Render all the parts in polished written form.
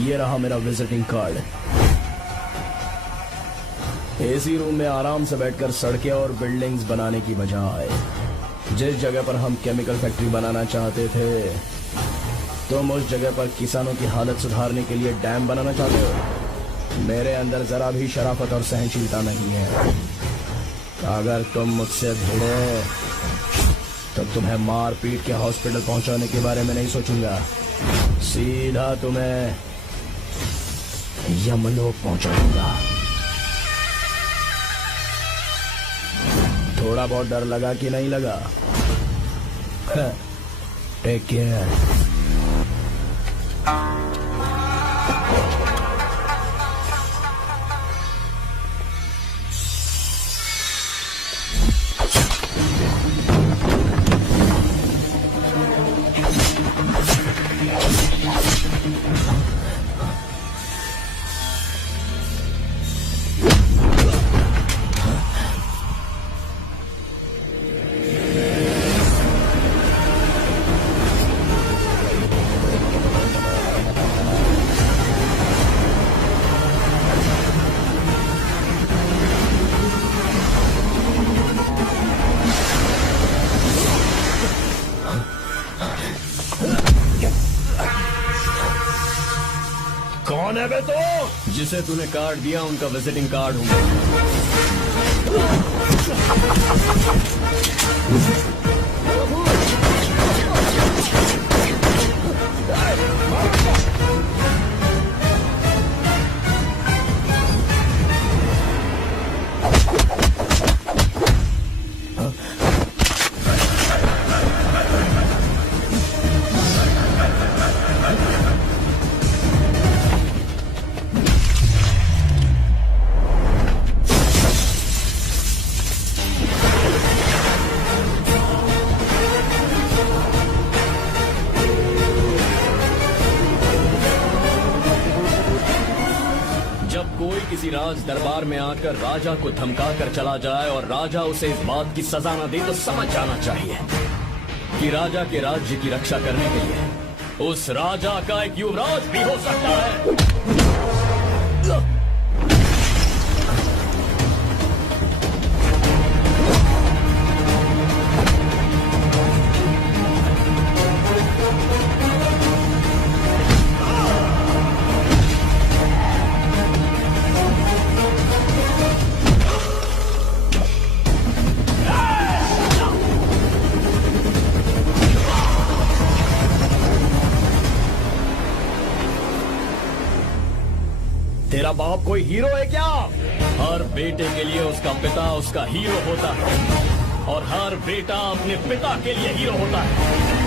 ये रहा मेरा विजिटिंग कार्ड। एसी रूम में आराम से बैठकर सड़कें और बिल्डिंग्स बनाने की बजाय जिस जगह पर हम केमिकल फैक्ट्री बनाना चाहते थे, तुम उस जगह पर किसानों की हालत सुधारने के लिए डैम बनाना चाहते हो। मेरे अंदर जरा भी शराफत और सहनशीलता नहीं है। अगर तुम मुझसे भिड़े तो तुम्हें मार पीट के हॉस्पिटल पहुंचाने के बारे में नहीं सोचूंगा, सीधा तुम्हें यमलोक पहुंचाऊंगा। थोड़ा बहुत डर लगा कि नहीं लगा? Take care. कौन है बे तो? जिसे तूने कार्ड दिया उनका विजिटिंग कार्ड हूँ। कोई किसी राज दरबार में आकर राजा को धमका कर चला जाए और राजा उसे इस बात की सजा न दे तो समझ जाना चाहिए कि राजा के राज्य की रक्षा करने के लिए उस राजा का एक युवराज भी हो सकता है। तेरा बाप कोई हीरो है क्या? हर बेटे के लिए उसका पिता उसका हीरो होता है और हर बेटा अपने पिता के लिए हीरो होता है।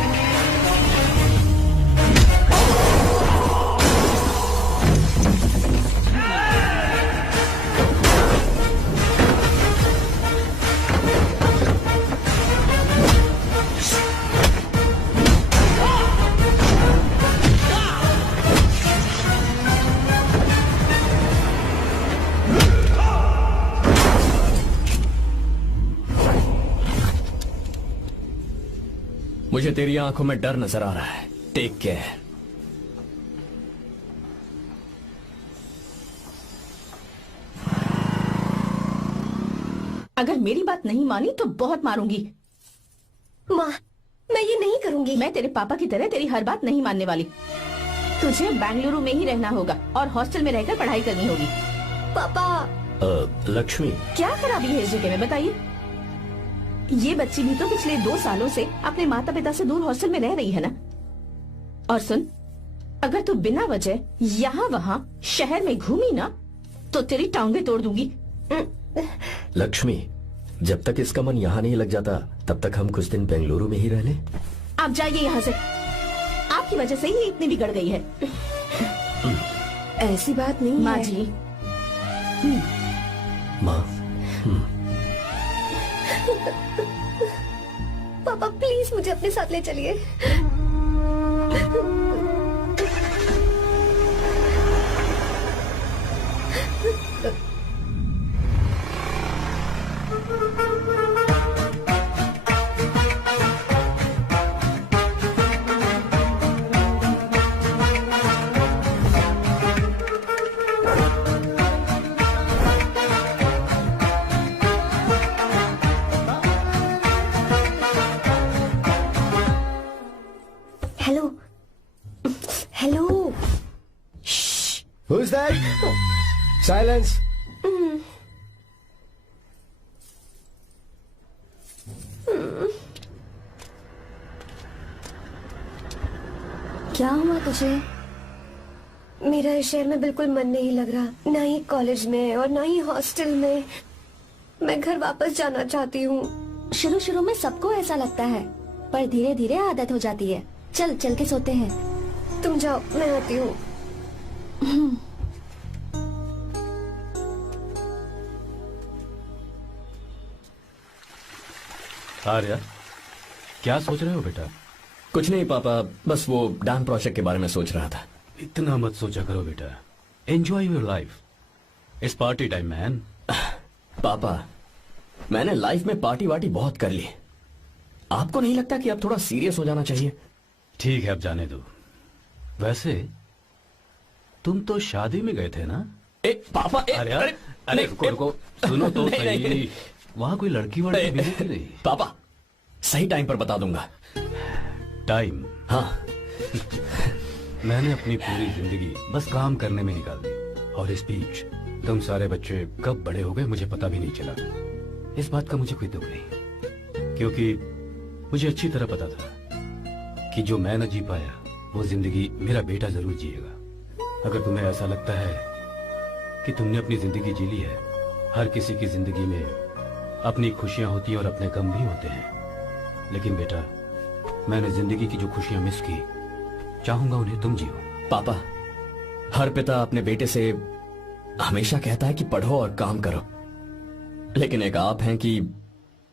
मुझे तेरी आंखों में डर नजर आ रहा है। Take care. अगर मेरी बात नहीं मानी तो बहुत मारूंगी। माँ, मैं ये नहीं करूंगी। मैं तेरे पापा की तरह तेरी हर बात नहीं मानने वाली। तुझे बेंगलुरु में ही रहना होगा और हॉस्टल में रहकर पढ़ाई करनी होगी। पापा। लक्ष्मी, क्या खराबी है इस जगह में बताइए? ये बच्ची भी तो पिछले 2 सालों से अपने माता पिता से दूर हॉस्टल में रह रही है ना। और सुन, अगर तू बिना वजह यहाँ वहाँ शहर में घूमी ना तो तेरी टांगें तोड़ दूंगी। लक्ष्मी, जब तक इसका मन यहाँ नहीं लग जाता तब तक हम कुछ दिन बेंगलुरु में ही रह लें। आप जाइए यहाँ से। आपकी वजह से ही इतनी बिगड़ गई है। ऐसी बात नहीं माँ है। जी। माँ। पापा प्लीज मुझे अपने साथ ले चलिए। Hello hello. Who's that? Silence. क्या हुआ तुझे? मेरा इस शहर में बिल्कुल मन नहीं लग रहा, ना ही कॉलेज में और ना ही हॉस्टल में। मैं घर वापस जाना चाहती हूँ। शुरू शुरू में सबको ऐसा लगता है, पर धीरे धीरे आदत हो जाती है। चल चल के सोते हैं। तुम जाओ, मैं आती हूँ। आर्या, क्या सोच रहे हो बेटा? कुछ नहीं पापा, बस वो डांस प्रोजेक्ट के बारे में सोच रहा था। इतना मत सोचा करो बेटा, enjoy your life. It's party time man. पापा, मैंने लाइफ में पार्टी वार्टी बहुत कर ली, आपको नहीं लगता कि अब थोड़ा सीरियस हो जाना चाहिए? ठीक है, अब जाने दो। वैसे तुम तो शादी में गए थे ना? पापा आर्या, अरे रुको रुको, सुनो तो सही। वहां कोई लड़की वड़की मिली थी नहीं? पापा, सही टाइम पर बता दूंगा। टाइम? हाँ। मैंने अपनी पूरी जिंदगी बस काम करने में निकाल दी, और इस बीच तुम सारे बच्चे कब बड़े हो गए मुझे पता भी नहीं चला। इस बात का मुझे कोई दुख नहीं, क्योंकि मुझे अच्छी तरह पता था कि जो मैं न जी पाया वो जिंदगी मेरा बेटा जरूर जिएगा। अगर तुम्हें ऐसा लगता है कि तुमने अपनी जिंदगी जी ली है, हर किसी की जिंदगी में अपनी खुशियां होती हैं और अपने गम भी होते हैं, लेकिन बेटा मैंने जिंदगी की जो खुशियां मिस की, चाहूंगा उन्हें तुम जियो। पापा, हर पिता अपने बेटे से हमेशा कहता है कि पढ़ो और काम करो, लेकिन एक आप हैं कि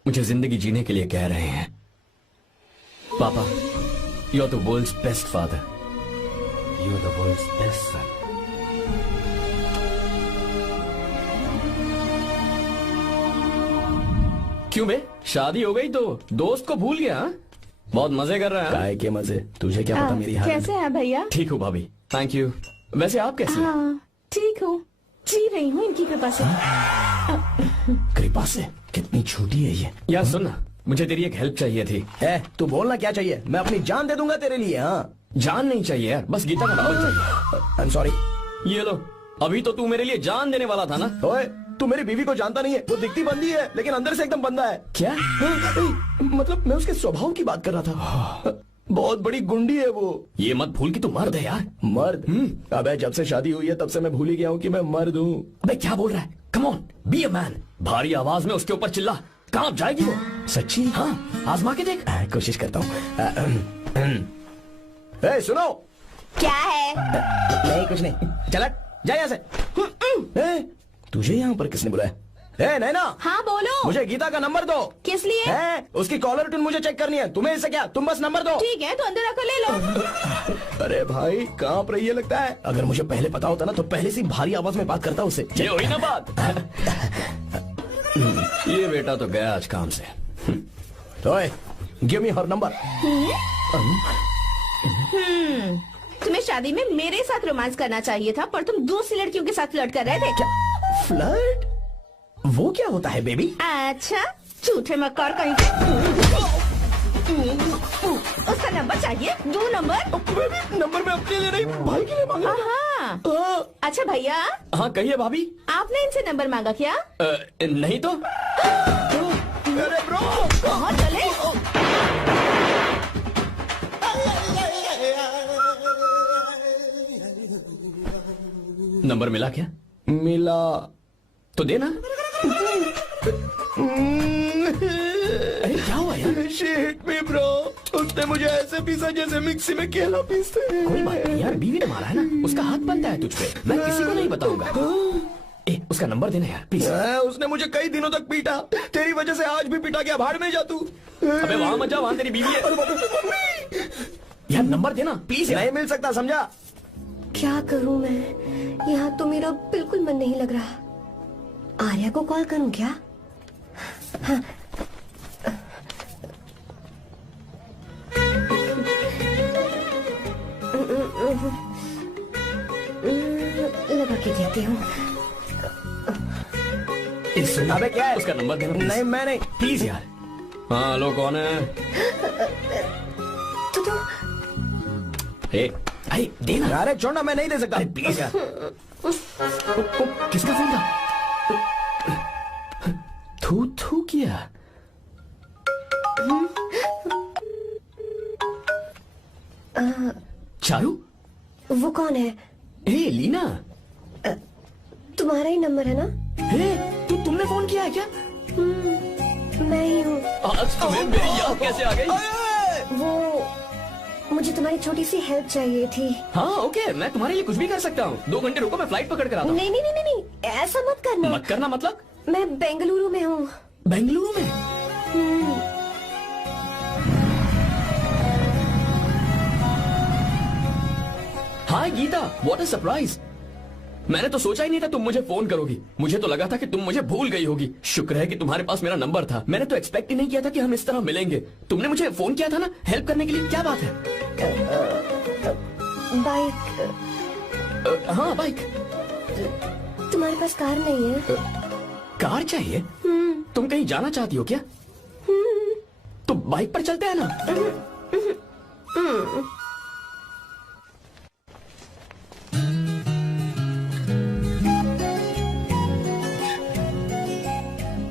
मुझे जिंदगी जीने के लिए कह रहे हैं। पापा, you are the world's best father. You are the world's best son. क्यों बे, शादी हो गई तो दोस्त को भूल गया? हाँ? बहुत मजे कर रहा है। काय के मजे, तुझे क्या पता मेरी हालत। कैसे हैं भैया? ठीक हूँ भाभी, थैंक यू। वैसे आप कैसे हैं? हाँ ठीक हूँ, जी रही हूँ इनकी कृपा से। कृपा से? कितनी छोटी है ये। यार सुन ना, मुझे तेरी एक हेल्प चाहिए थी। तू बोलना क्या चाहिए, मैं अपनी जान दे दूंगा तेरे लिए। हाँ, जान नहीं चाहिए यार, बस गीता का नंबर चाहिए। I am sorry. ये लो, अभी तो तू मेरे लिए जान देने वाला था ना। ओए, तू मेरी बीवी को जानता नहीं है, वो दिखती बंदी है लेकिन अंदर से एकदम बंदा है। क्या? मतलब मैं उसके स्वभाव की बात कर रहा था। बहुत बड़ी गुंडी है वो। ये मत भूल कि तू मर्द है यार। मर्द? अबे जब से शादी हुई है तब से मैं भूल ही गया हूँ कि मैं मर्द हूँ। अबे क्या बोल रहा है? Come on, be a man. भारी आवाज में उसके ऊपर चिल्ला, कहाँ जाएगी वो? सच्ची? हाँ, आजमा के देख। कोशिश करता हूँ। सुनो। क्या है? नहीं कुछ नहीं, चल जा यहाँ से। तुझे यहाँ पर किसने बुलाया? नैना। हाँ बोलो। मुझे गीता का नंबर दो। किस लिए? उसकी कॉलर ट्यून मुझे चेक करनी है। तुम्हें इससे क्या, तुम बस नंबर दो। ठीक है, तो अंदर आकर ले लो। अरे भाई, कांप रही है लगता है। अगर मुझे पहले पता होता ना तो पहले से भारी आवाज में बात करता उससे। ये हुई ना बात। ये बेटा तो गया आज काम से। ओए, गिव मी हर नंबर। तुम्हें शादी में मेरे साथ रोमांस करना चाहिए था, पर तुम दूसरी लड़कियों के साथ फ्लर्ट कर रहे थे। क्या फ्लर्ट? वो क्या होता है बेबी? अच्छा, झूठे मक्कार कहीं के। उसका नंबर चाहिए? दो नंबर। बेबी, नंबर मैं अपने लिए नहीं, भाई के लिए मांगा। हाँ। अच्छा भैया। हाँ कहिए भाभी। आपने इनसे नंबर मांगा क्या? नहीं तो। अरे ब्रो, कहाँ चले? नंबर मिला क्या? मिला तो देना। अरे क्या हुआ यार? शिट मी ब्रो, उसने मुझे ऐसे पीसा जैसे मिक्सी में केला पीसते हैं। कोई बात नहीं यार, बीवी ने मारा है ना, उसका हाथ बनता है तुझ पे। मैं किसी को नहीं बताऊंगा। उसका नंबर देना यार प्लीज। उसने मुझे कई दिनों तक पीटा, तेरी वजह से आज भी पीटा गया। भाड़ में जा तू। अबे वहां मत जा, वहां तेरी बीवी है। यार नंबर देना प्लीज। नहीं मिल सकता, समझा? क्या करूं मैं, यहाँ तो मेरा बिल्कुल मन नहीं लग रहा। आर्या को कॉल करूं क्या? हाँ। लगा के देती हूँ। अबे क्या है? उसका नंबर देना नहीं, मैं नहीं। प्लीज यार। हाँ हेलो, कौन है? तो अरे देना। अरे छोड़ना, मैं नहीं दे सकता। प्लीज यार। किसका फोन था? थू थू किया। चारू, वो कौन है? हे लीना। तुम्हारा ही नंबर है ना? हे तुमने फोन किया है क्या? मैं ही हूँ। आज तुम्हें मेरी याद कैसे आ गई? वो मुझे तुम्हारी छोटी सी हेल्प चाहिए थी। हाँ ओके, मैं तुम्हारे लिए कुछ भी कर सकता हूँ। 2 घंटे रुको, मैं फ्लाइट पकड़ कर आता हूँ। नहीं नहीं नहीं नहीं, ऐसा मत करना। मत करना मतलब? मैं बेंगलुरु में हूँ। बेंगलुरु में? हाय गीता, व्हाट अ सरप्राइज। मैंने तो सोचा ही नहीं था तुम मुझे फोन करोगी। मुझे तो लगा था कि तुम मुझे भूल गई होगी। शुक्र है कि तुम्हारे पास मेरा नंबर था। मैंने तो एक्सपेक्ट ही नहीं किया था कि हम इस तरह मिलेंगे। तुमने मुझे फोन किया था ना हेल्प करने के लिए, क्या बात है? बाइक। हाँ बाइक। तुम्हारे पास कार नहीं है? कार चाहिए? तुम कहीं जाना चाहती हो क्या? तो बाइक पर चलते हैं ना।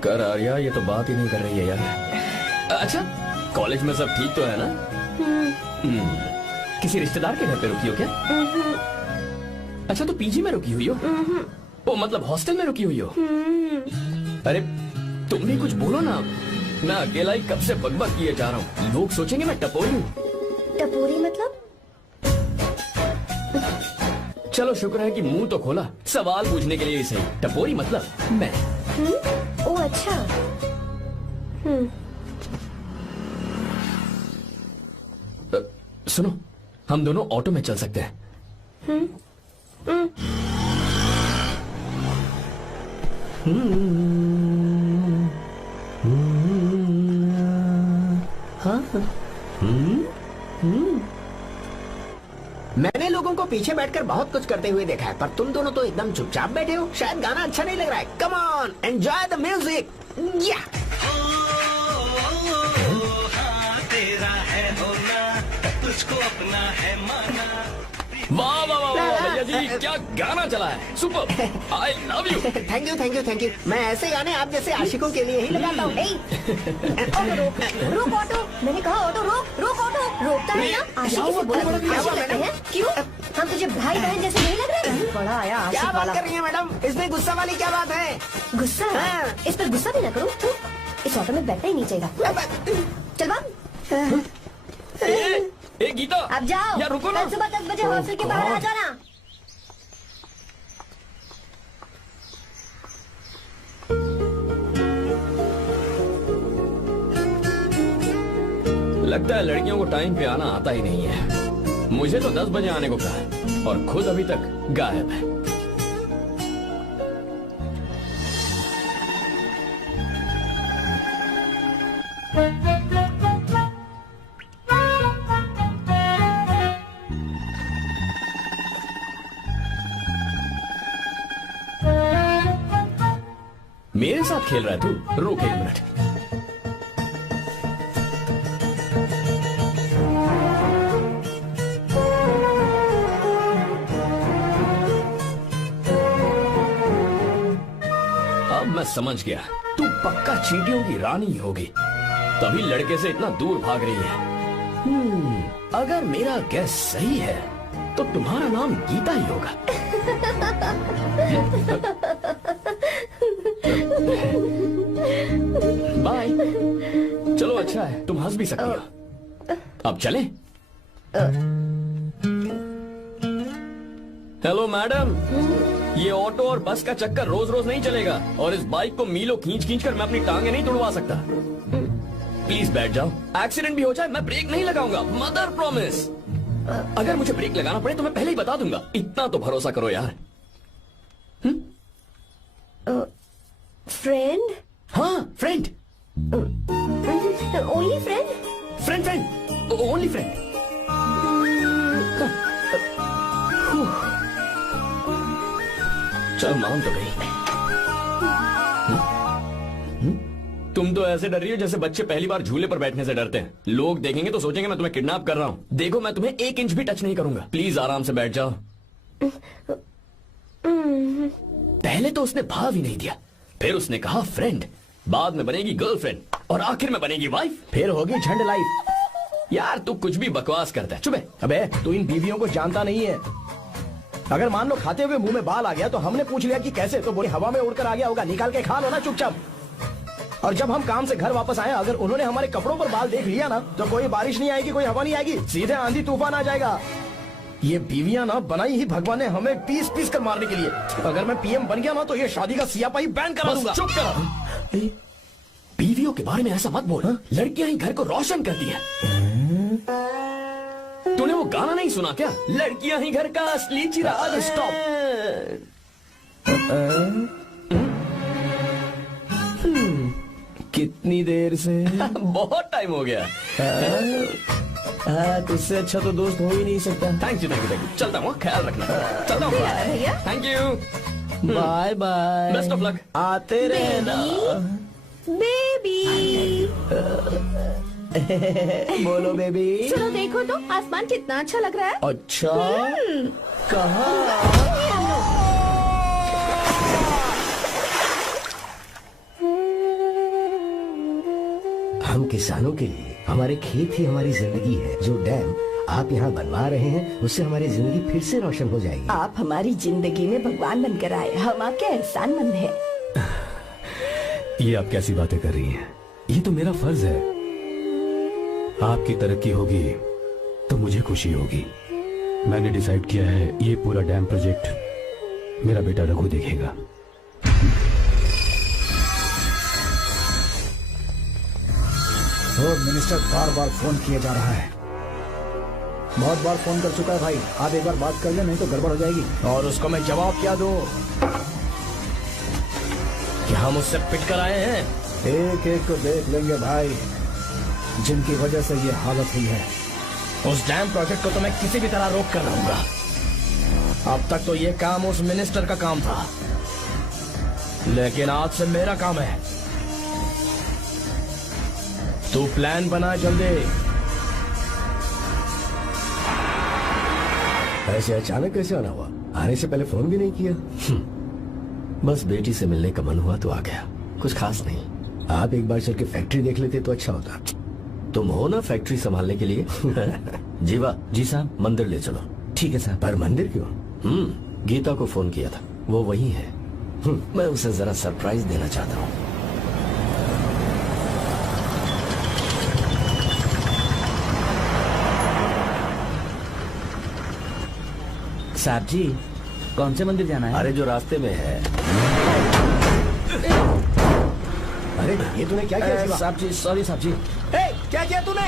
कर आर्या, ये तो बात ही नहीं कर रही है यार। अच्छा, कॉलेज में सब ठीक तो है ना? किसी रिश्तेदार के घर पे रुकी हो क्या? अच्छा, तो पीजी में रुकी हुई हो? ओ मतलब हॉस्टल में रुकी हुई हो? अरे तुम भी कुछ बोलो ना। मैं अकेला ही कब से बकबक किए जा रहा हूँ। लोग सोचेंगे मैं टपोरी हूँ। टपोरी मतलब? चलो शुक्र है कि मुंह तो खोला, सवाल पूछने के लिए ही सही। टपोरी मतलब मैं। ओ अच्छा। सुनो, हम दोनों ऑटो में चल सकते हैं। मैंने लोगों को पीछे बैठकर बहुत कुछ करते हुए देखा है, पर तुम दोनों तो एकदम चुपचाप बैठे हो। शायद गाना अच्छा नहीं लग रहा है। Come on, enjoy the music. या वाह वाह वाह वाह भैया जी, क्या गाना चला है। Super, I love you. Thank you thank you thank you. मैं ऐसे गाने आप जैसे आशिकों के लिए ही लगाता हूँ। ऑटो रोक, रोक ऑटो। मैंने कहा ऑटो रोक, रोक ऑटो। रोकता है ना? आशिकी से बोला आशिक लगते हैं? क्यों? हम तुझे भाई बहन जैसे नहीं लग रहे? बड़ा आया क्या आशिक बात वाला। कर रही है मैडम? इसमें गुस्सा वाली क्या बात है? गुस्सा? हाँ। इस पर गुस्सा भी ना करो। इस ऑटो में बैठना ही नहीं चाहिए। चल बाब। ए गीता, अब जाओ। यार रुको ना। कल सुबह 10 बजे हॉस्टल के बाहर आ जाना। लगता है लड़कियों को टाइम पे आना आता ही नहीं है। मुझे तो 10 बजे आने को कहा और खुद अभी तक गायब है। मेरे साथ खेल रहा है तू? रुक 1 मिनट। अब मैं समझ गया, तू पक्का चींटियों की रानी होगी, तभी लड़के से इतना दूर भाग रही है। अगर मेरा गैस सही है तो तुम्हारा नाम गीता ही होगा। बाय। चलो अच्छा है, तुम हंस भी सकती हो। अब चलें? हेलो मैडम, ये ऑटो और बस का चक्कर रोज रोज नहीं चलेगा और इस बाइक को मीलों खींच खींच कर मैं अपनी टांगे नहीं तुड़वा सकता। प्लीज बैठ जाओ। एक्सीडेंट भी हो जाए मैं ब्रेक नहीं लगाऊंगा, मदर प्रॉमिस। अगर मुझे ब्रेक लगाना पड़े तो मैं पहले ही बता दूंगा, इतना तो भरोसा करो यार। फ्रेंड? हाँ friend. Only friend? Friend friend, only friend. चल मान तो गई। तुम तो ऐसे डर रही हो जैसे बच्चे पहली बार झूले पर बैठने से डरते हैं। लोग देखेंगे तो सोचेंगे मैं तुम्हें किडनैप कर रहा हूँ। देखो मैं तुम्हें 1 इंच भी टच नहीं करूंगा। प्लीज आराम से बैठ जाओ। पहले तो उसने भाव ही नहीं दिया, फिर उसने कहा फ्रेंड, बाद में बनेगी गर्लफ्रेंड और आखिर में बनेगी वाइफ, फिर होगी झंड लाइफ। यार तू कुछ भी बकवास करता है। चुप। अबे तू इन बीवियों को जानता नहीं है। अगर मान लो खाते हुए मुंह में बाल आ गया तो हमने पूछ लिया कि कैसे, तो बोले हवा में उड़कर आ गया होगा, निकाल के खा लो ना चुपचाप। और जब हम काम से घर वापस आए, अगर उन्होंने हमारे कपड़ों पर बाल देख लिया ना, तो कोई बारिश नहीं आएगी, कोई हवा नहीं आएगी, सीधे आंधी तूफान आ जाएगा। ये बीवियां ना बनाई ही भगवान ने हमें पीस पीस कर मारने के लिए। अगर मैं पीएम बन गया ना तो ये शादी का सियापाही बैन करा दूंगा। चुप करो। बीवियों के बारे में ऐसा मत बोल। लड़कियां ही घर को रोशन करती हैं। तूने वो गाना नहीं सुना क्या? लड़कियां ही घर का असली चिराग। स्टॉप। कितनी देर से? बहुत टाइम हो गया। तुझसे अच्छा तो दोस्त हो ही नहीं सकता। Thank you. चलता हूँ, ख्याल रखना। चलता हूँ। भैया। Thank you. Bye bye. Best of luck. आते रहना। बेबी बोलो बेबी। चलो देखो तो आसमान कितना अच्छा लग रहा है। अच्छा कहाँ? हम किसानों के लिए हमारे खेत ही हमारी जिंदगी है। जो डैम आप यहाँ बनवा रहे हैं उससे हमारी जिंदगी फिर से रोशन हो जाएगी। आप हमारी जिंदगी में भगवान बनकर आए, हम आपके एहसानमंद हैं। ये आप कैसी बातें कर रही हैं? ये तो मेरा फर्ज है। आपकी तरक्की होगी तो मुझे खुशी होगी। मैंने डिसाइड किया है ये पूरा डैम प्रोजेक्ट मेरा बेटा रघु देखेगा। मिनिस्टर बार बार फोन किया जा रहा है। बहुत बार फोन कर चुका है भाई, आप एक बार बात कर ले, नहीं तो गड़बड़ हो जाएगी। और उसको मैं जवाब क्या दूं? कि हम उससे पिट कर आए हैं। एक एक को देख लेंगे भाई, जिनकी वजह से ये हालत हुई है। उस डैम प्रोजेक्ट को तो मैं किसी भी तरह रोक कर रहूंगा। अब तक तो ये काम उस मिनिस्टर का काम था, लेकिन आज से मेरा काम है। तू प्लान बना जल्दी। ऐसे अचानक कैसे आना हुआ? आने से पहले फोन भी नहीं किया। बस बेटी से मिलने का मन हुआ तो आ गया, कुछ खास नहीं। आप एक बार चल के फैक्ट्री देख लेते तो अच्छा होता। तुम हो ना फैक्ट्री संभालने के लिए। जीवा। जी साहब। मंदिर ले चलो। ठीक है साहब। पर मंदिर क्यों? गीता को फोन किया था, वो वही है। मैं उसे जरा सरप्राइज देना चाहता हूँ। साहब जी, कौन से मंदिर जाना है? अरे जो रास्ते में है। अरे ये तूने क्या किया? साहब जी सॉरी साहब जी। क्या किया तूने?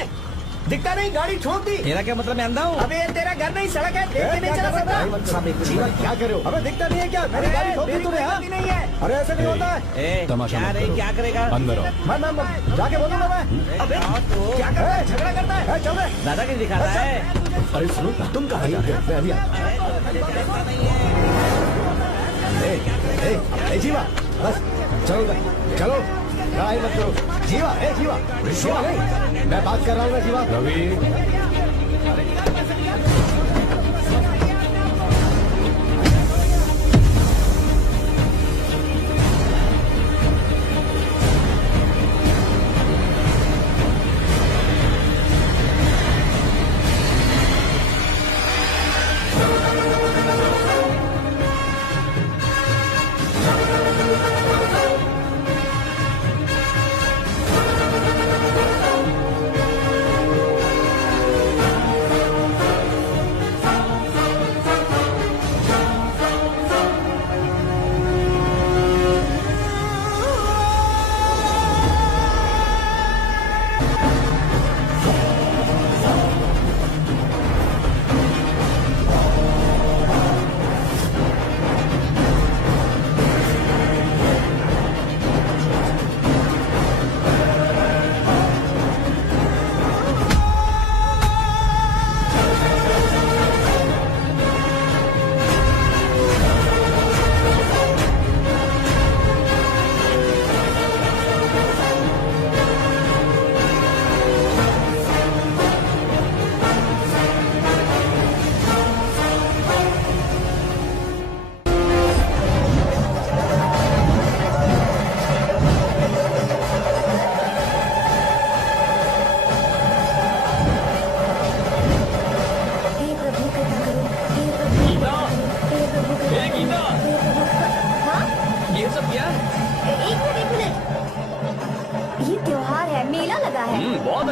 दिखता नहीं, गाड़ी ठोक दी। तेरा क्या मतलब? मैं अंधा हूँ? अबे तेरा घर नहीं, सड़क है, देख के नहीं चला सकता। जीवन क्या कर रहे हो? अबे दिखता नहीं है क्या? मेरी गाड़ी ठोक दी तूने? हाँ? नहीं है। अरे ऐसे नहीं होता है। तमाशा क्या मत रे, करो। क्या करेगा? अंदर आओ। मैं जाके बोलूंगा मैं। अबे क्या कर रहा है? झगड़ा करता है। चल रहे दादागिरी दिखा रहा है। अरे सुनो, तुम कहाँ जा रहे हो? मैं अभी जीवा, बस चलो चलो, लड़ाई मत करो। जीवा, जीवा, जीवा नहीं, मैं बात कर रहा हूँ ना जीवा। रवि,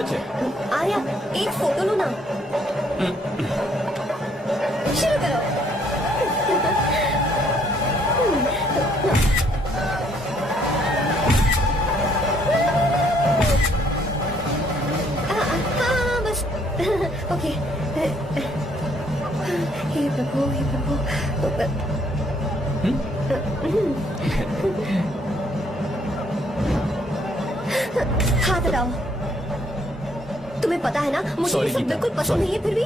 बच्चे। आर्या, एक फोटो लो ना। शुरू करो। हाँ, बस। ओके। हे प्रभु, हे प्रभु। हाथ हटाओ। तुम्हें पता है ना, मुझे ये सब बिल्कुल पसंद नहीं है, फिर भी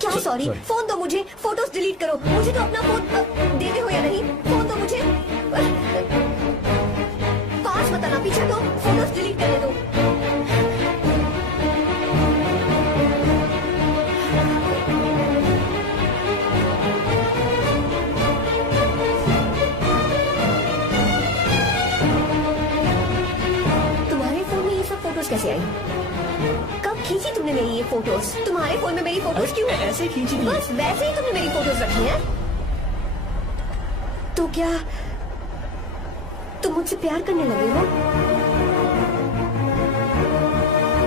क्या सॉरी? फोन दो मुझे, फोटोज डिलीट करो। मुझे तो अपना फोन दे दे हो या नहीं? फोन दो मुझे। पास मत आना, पीछे दो, फोटोज डिलीट करने दो। तुम्हारे फोन में ये सब फोटोज कैसे आई? कब खींची तुमने मेरी ये फोटोज? तुम्हारे फोन में मेरी फोटोज क्यों? ऐसे खींची थी। बस वैसे ही तुमने मेरी फोटोज रखी हैं। तो क्या तुम मुझसे प्यार करने लगे हो?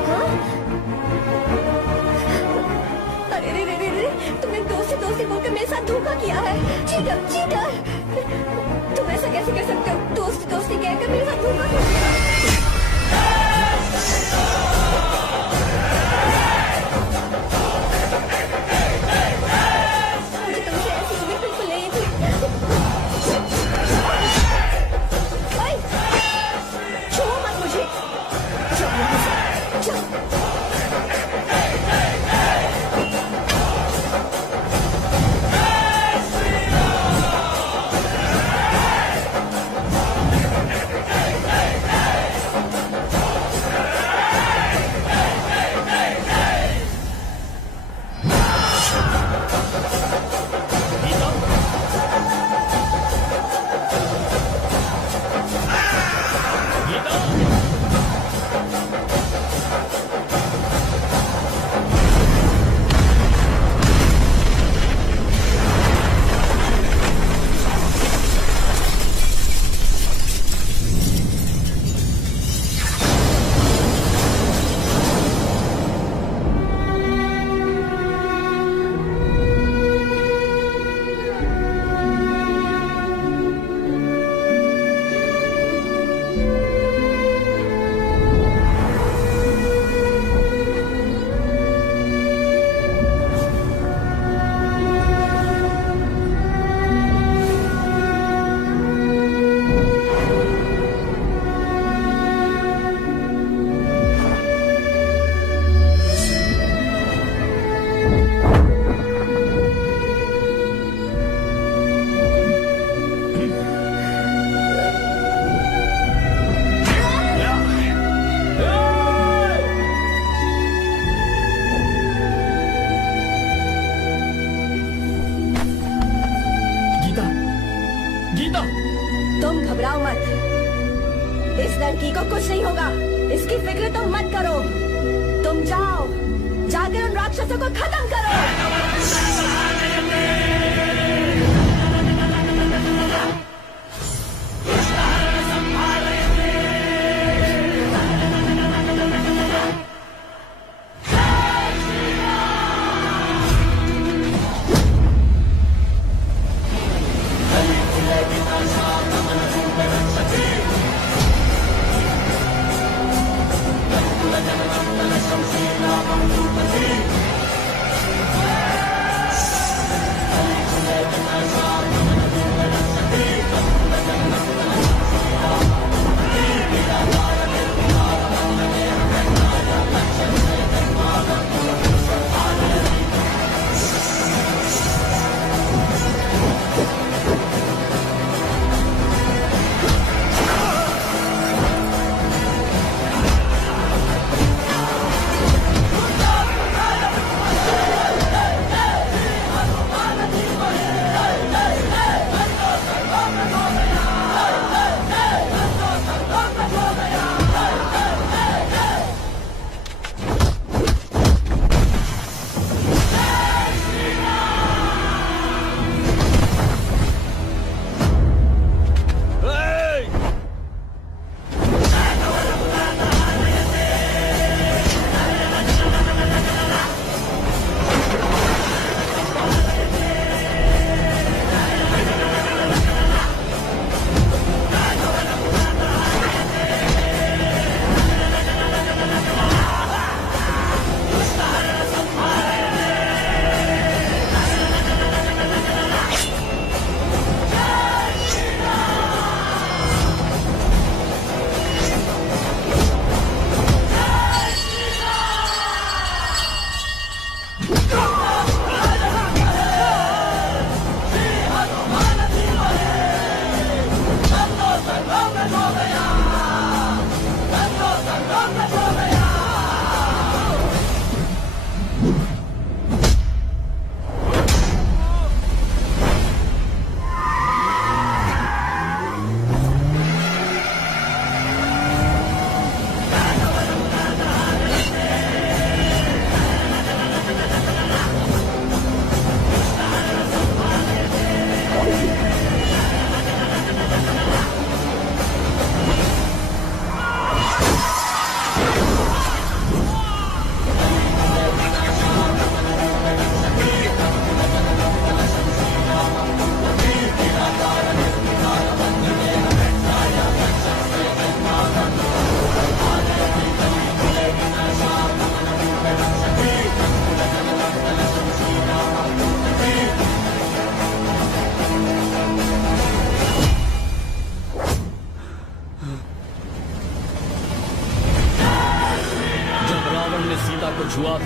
हाँ? अरे रे रे रे रे, तुमने दोस्ती दोस्ती बोलकर मेरे साथ धोखा किया है। Cheater, cheater. तुम ऐसा कैसे कर सकते हो? दोस्ती दोस्ती कहकर मेरे साथ धोखा किया। तुम घबराओ मत, इस लड़की को कुछ नहीं होगा, इसकी फिक्र तुम मत करो। तुम जाओ, जाकर उन राक्षसों को खत्म करो।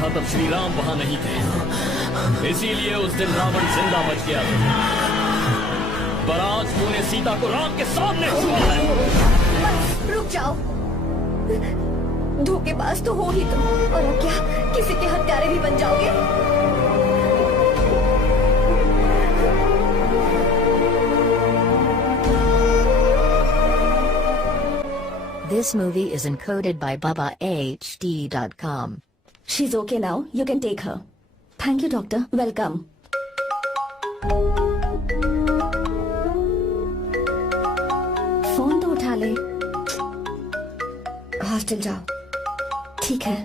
था तब श्री राम वहां नहीं थे, इसीलिए उस दिन रावण जिंदा बच गया था। पर आज तूने सीता को राम के सामने छुआ है। रुक जाओ, धोखेबाज तो हो ही तुम, और अब क्या किसी के हत्यारे भी बन जाओगे? This movie is encoded by BabaHD.com. She's okay now. You can take her. Thank you, doctor. Welcome. Phone तो उठा ले। हॉस्टल जाओ। ठीक है।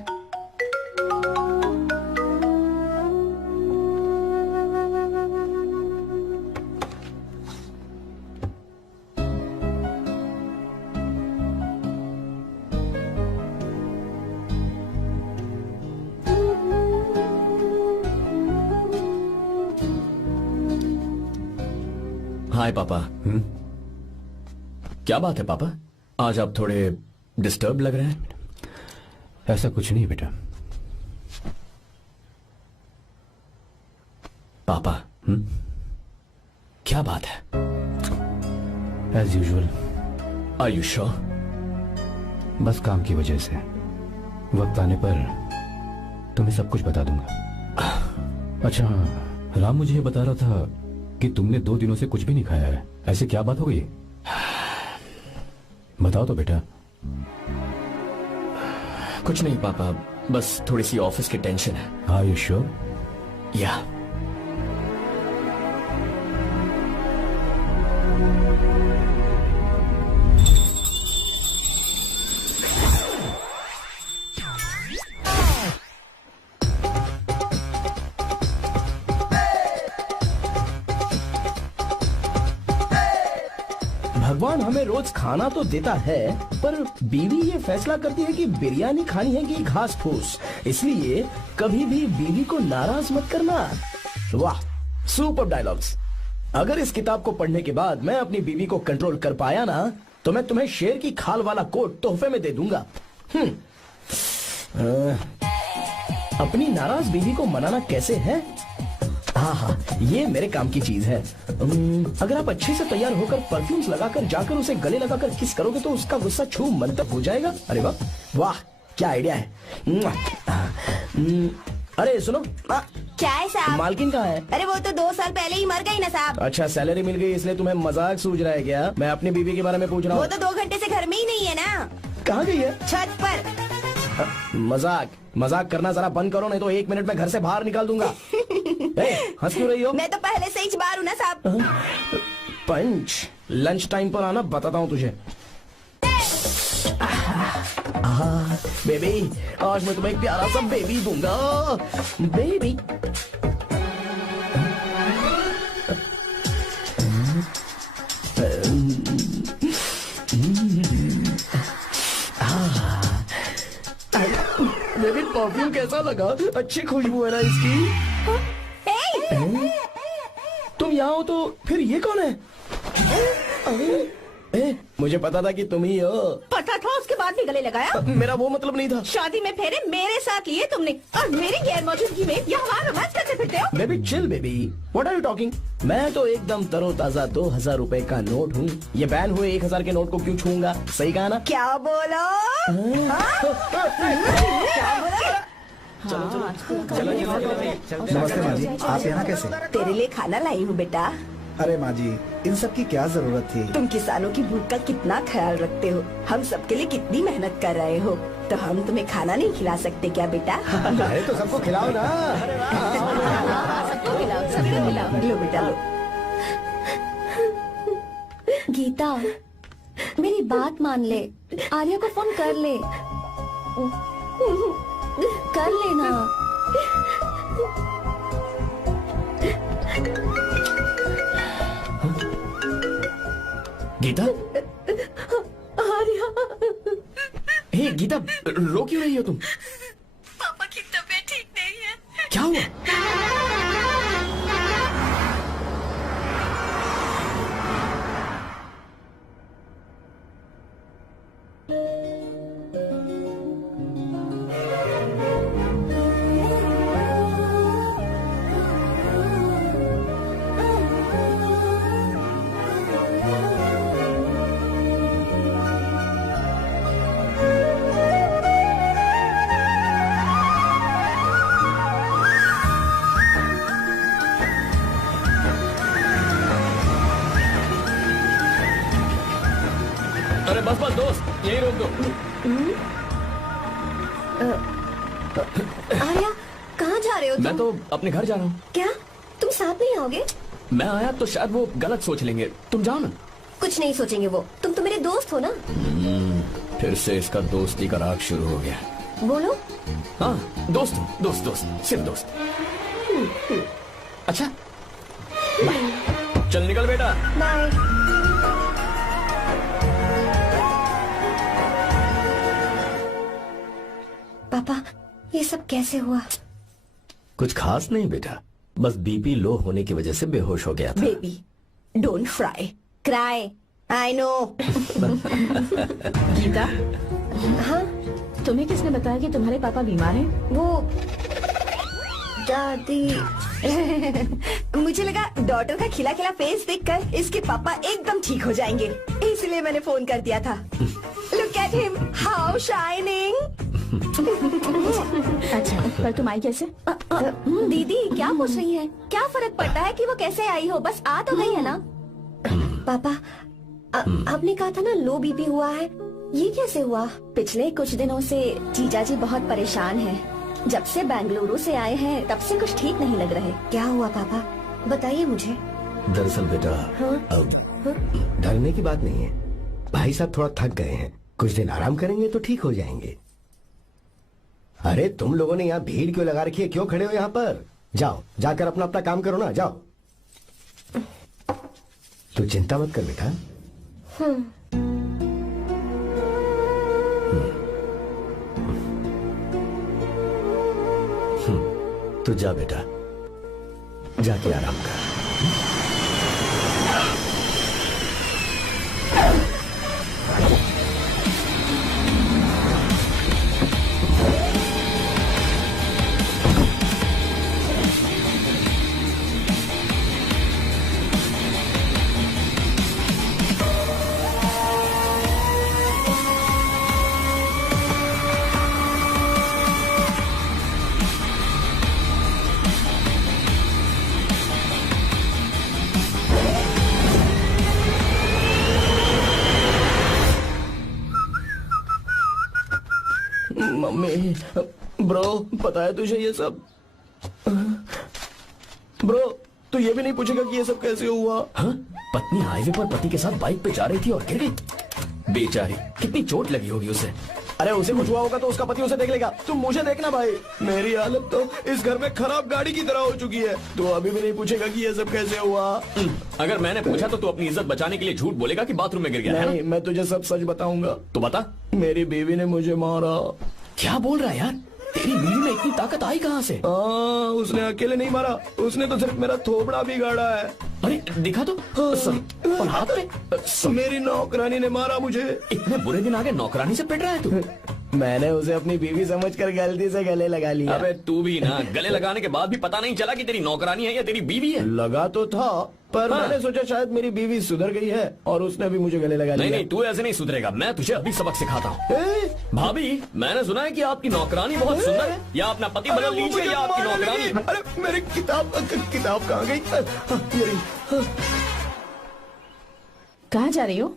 हाय पापा। क्या बात है पापा, आज आप थोड़े डिस्टर्ब लग रहे हैं। ऐसा कुछ नहीं बेटा। पापा क्या बात है? As usual. Are you sure? बस काम की वजह से। वक्त आने पर तुम्हें सब कुछ बता दूंगा। अच्छा हाँ, राम मुझे ये बता रहा था कि तुमने 2 दिनों से कुछ भी नहीं खाया है। ऐसे क्या बात हो गई? बताओ तो बेटा। कुछ नहीं पापा, बस थोड़ी सी ऑफिस की टेंशन है। Are you sure? या। भगवान हमें रोज खाना तो देता है, पर बीवी ये फैसला करती है कि बिरयानी खानी है कि घास फूस। इसलिए कभी भी बीवी को नाराज मत करना। वाह, सुपर डायलॉग्स। अगर इस किताब को पढ़ने के बाद मैं अपनी बीवी को कंट्रोल कर पाया ना, तो मैं तुम्हें शेर की खाल वाला कोट तोहफे में दे दूंगा। अपनी नाराज बीवी को मनाना कैसे है? हाँ हाँ, ये मेरे काम की चीज है। अगर आप अच्छे से तैयार होकर परफ्यूम्स लगाकर जाकर उसे गले लगाकर किस करोगे तो उसका गुस्सा छू मंतक हो जाएगा। अरे वाह वाह, क्या आइडिया है। अरे सुनो। क्या है साहब? मालकिन कहाँ है? अरे वो तो 2 साल पहले ही मर गई ना साहब। अच्छा, सैलरी मिल गई इसलिए तुम्हें मजाक सूझ रहा है क्या? मैं अपनी बीवी के बारे में पूछ रहा हूँ। वो तो 2 घंटे से घर में ही नहीं है ना। कहाँ गई है? छत पर। मजाक करना जरा बंद करो, नहीं तो 1 मिनट में घर से बाहर निकाल दूंगा। हंस क्यों रही हो? मैं तो पहले से ही बाहर हूँ ना साहब। पंच, लंच टाइम पर आना, बताता हूँ तुझे। बेबी, आज मैं तुम्हें एक प्यारा सा बेबी दूंगा। बेबी। बेबी, परफ्यूम कैसा लगा? अच्छी खुशबू है ना इसकी? तुम यहाँ हो तो फिर ये कौन है? मुझे पता था कि तुम ही हो। पता था, उसके बाद भी गले लगाया? मेरा वो मतलब नहीं था। शादी में फेरे मेरे साथ लिए तुमने, और मेरी गैर मौजूदगी में यहाँ रोमांस करते फिरते हो। Baby chill baby, what are you talking? मैं तो एकदम तरोताजा 2000 रुपए का नोट हूँ। ये बैन हुए 1000 के नोट को क्यों छूंगा? सही कहा ना? क्या बोलो? क्या बोलो? नमस्ते माँ जी, आप यहाँ कैसे? तेरे लिए खाना लाई हूँ बेटा। अरे माँ जी, इन सब की क्या जरूरत थी? तुम किसानों की भूख का कितना ख्याल रखते हो, हम सबके लिए कितनी मेहनत कर रहे हो, तो हम तुम्हें खाना नहीं खिला सकते क्या बेटा? अरे तो सबको खिलाओ ना। सबको खिलाओ। लो बेटा लो। गीता, मेरी बात मान ले, आर्या को फोन कर ले। कर लेना। गीता? आर्या। हे गीता, रो क्यों रही हो तुम? पापा की तबीयत ठीक नहीं है। क्या हुआ? बस बस दोस्त, यही रोक दो। आर्या, कहाँ जा रहे हो तुम? मैं तो अपने घर जा रहा हूँ। क्या तुम साथ नहीं आओगे? मैं आया तो शायद वो गलत सोच लेंगे, तुम जाओ ना। कुछ नहीं सोचेंगे वो, तुम तो मेरे दोस्त हो ना। फिर से इसका दोस्ती का राग शुरू हो गया। बोलो। हाँ, दोस्त दोस्त दोस्त, सिर्फ दोस्त। अच्छा, बाय। चल निकल बेटा। बाय। पापा, ये सब कैसे हुआ? कुछ खास नहीं बेटा, बस बीपी लो होने की वजह से बेहोश हो गया था। Baby, don't fry, cry, I know. Geeta, हाँ? तुम्हें किसने बताया कि तुम्हारे पापा बीमार हैं? वो दादी। मुझे लगा डॉटर का खिला खिला फेस देखकर इसके पापा एकदम ठीक हो जाएंगे, इसलिए मैंने फोन कर दिया था। Look at him, how shining. अच्छा, पर तुम आई कैसे? दीदी क्या पूछ रही है? क्या फर्क पड़ता है कि वो कैसे आई हो, बस आ तो गई है ना। पापा, आपने कहा था ना लो बीपी हुआ है, ये कैसे हुआ? पिछले कुछ दिनों से जीजा जी बहुत परेशान हैं। जब से बेंगलुरु से आए हैं तब से कुछ ठीक नहीं लग रहे। क्या हुआ पापा, बताइए मुझे। दरअसल बेटा, अब डरने की बात नहीं है। भाई साहब थोड़ा थक गए हैं, कुछ दिन आराम करेंगे तो ठीक हो जाएंगे। अरे तुम लोगों ने यहाँ भीड़ क्यों लगा रखी है? क्यों खड़े हो यहाँ पर? जाओ, जाकर अपना अपना काम करो ना, जाओ। तू चिंता मत कर बेटा। तू जा बेटा, जाके आराम कर। मम्मी, ब्रो, पता है तुझे ये सब? ब्रो, तू ये भी नहीं पूछेगा कि ये सब कैसे हुआ? हाँ? पत्नी हाईवे पर पति के साथ बाइक पे जा रही थी और गिर गई। बेचारी, कितनी चोट लगी होगी उसे। अरे उसे कुछ हुआ होगा तो उसका पति उसे देख लेगा, तुम मुझे देखना भाई। मेरी हालत तो इस घर में खराब गाड़ी की तरह हो चुकी है। तू अभी भी नहीं पूछेगा कि ये सब कैसे हुआ? अगर मैंने पूछा तो तू अपनी इज्जत बचाने के लिए झूठ बोलेगा कि बाथरूम में गिर गया। नहीं, मैं तुझे सब सच बताऊंगा। तो बता। मेरी बीवी ने मुझे मारा। क्या बोल रहा है यार? तेरी बीवी में इतनी ताकत आई कहाँ से? उसने अकेले नहीं मारा, उसने तो सिर्फ मेरा थोपड़ा बिगाड़ा है। अरे दिखा तो। और हाथ पे? मेरी नौकरानी ने मारा मुझे। इतने बुरे दिन आगे नौकरानी से पिट रहा है तू? मैंने उसे अपनी बीवी समझकर गलती से गले लगा लिया। अबे तू भी ना, गले लगाने के बाद भी पता नहीं चला कि तेरी नौकरानी है या तेरी बीवी है। लगा तो था, पर मैंने सोचा शायद मेरी बीवी सुधर गई है और उसने भी मुझे गले लगा लिया। नहीं, तू ऐसे नहीं सुधरेगा, मैं तुझे अभी सबक सिखाता हूँ। भाभी, मैंने सुना है कि आपकी नौकरानी बहुत सुंदर है। या अपना पति बदल लीजिए या आपकी नौकरानी। अरे मेरी किताब कहाँ गई? कहाँ जा रही हो?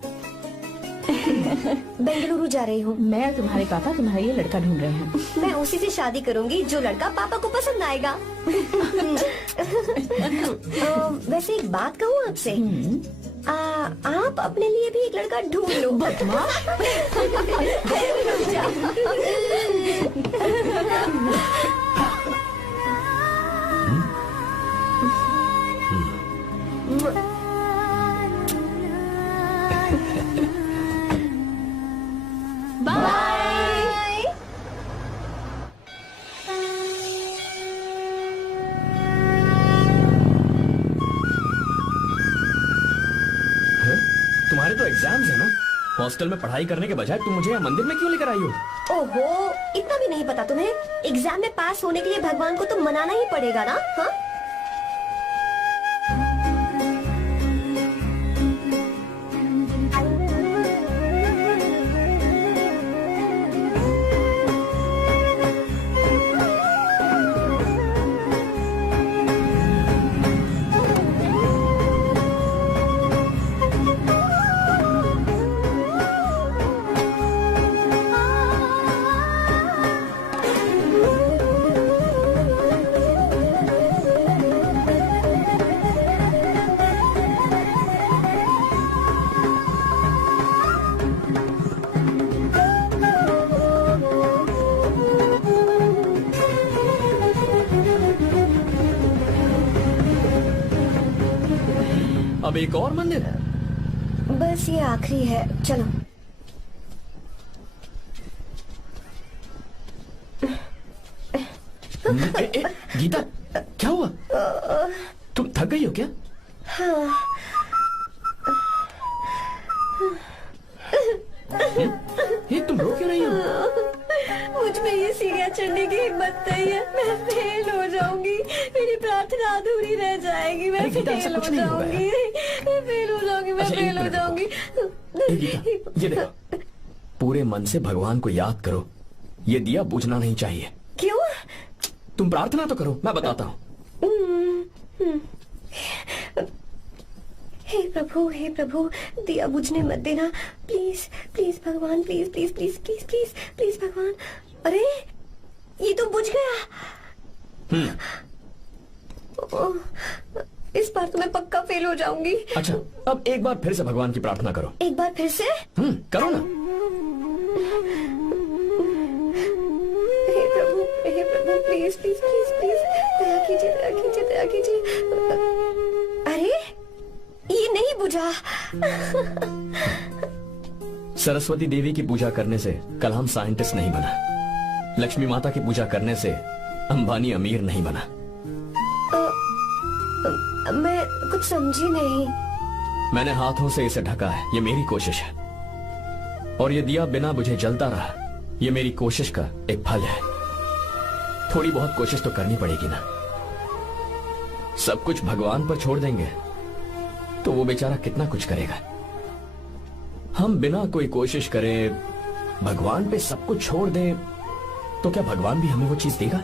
बेंगलुरु जा रही हूँ। मैं और तुम्हारे पापा तुम्हारे लिए लड़का ढूंढ रहे हैं। मैं उसी से शादी करूंगी जो लड़का पापा को पसंद आएगा। वैसे एक बात कहूँ आपसे, आप अपने लिए भी एक लड़का ढूंढ लो। बदमाश। बाय। तुम्हारे तो एग्जाम्स है ना? हॉस्टल में पढ़ाई करने के बजाय तुम मुझे यहाँ मंदिर में क्यों लेकर आई हो? ओहो, इतना भी नहीं पता तुम्हें? एग्जाम में पास होने के लिए भगवान को तो मनाना ही पड़ेगा ना। हाँ? अब एक और मंदिर है? बस ये आखिरी है, चलो। गीता, क्या हुआ? तुम थक गई हो क्या? हाँ। ये तुम रो क्यों रही हो? मुझ में ये सीढ़ियाँ चढ़ने की हिम्मत नहीं है। मैं फेल हो जाऊंगी, मेरी प्रार्थना अधूरी रह जाएगी। मैं फेल हो जाऊंगी, मैं फेल हो जाऊंगी, मैं फेल हो जाऊंगी। गीता, ये देखो, पूरे मन से भगवान को याद करो। ये दिया बुझना नहीं चाहिए। क्यों? तुम प्रार्थना तो करो, मैं बताता हूँ। हे प्रभु, दिया बुझने मत देना, प्लीज प्लीज भगवान, please please please please please please भगवान। अरे ये तो बुझ गया। इस बार तो मैं पक्का फेल हो जाऊंगी। अच्छा, अब एक बार फिर से भगवान की प्रार्थना करो। एक बार फिर से? करो ना। हे प्रभु, प्लीज प्लीज प्लीज प्लीज, दया कीजिए, दया कीजिए, दया कीजिए। अरे ये नहीं बुझा। सरस्वती देवी की पूजा करने से कलाम साइंटिस्ट नहीं बना। लक्ष्मी माता की पूजा करने से अंबानी अमीर नहीं बना। मैं कुछ समझी नहीं। मैंने हाथों से इसे ढका है, ये मेरी कोशिश है। और ये दिया बिना बुझे जलता रहा, ये मेरी कोशिश का एक फल है। थोड़ी बहुत कोशिश तो करनी पड़ेगी ना। सब कुछ भगवान पर छोड़ देंगे तो वो बेचारा कितना कुछ करेगा। हम बिना कोई कोशिश करें भगवान पे सब कुछ छोड़ दें तो क्या भगवान भी हमें वो चीज देगा?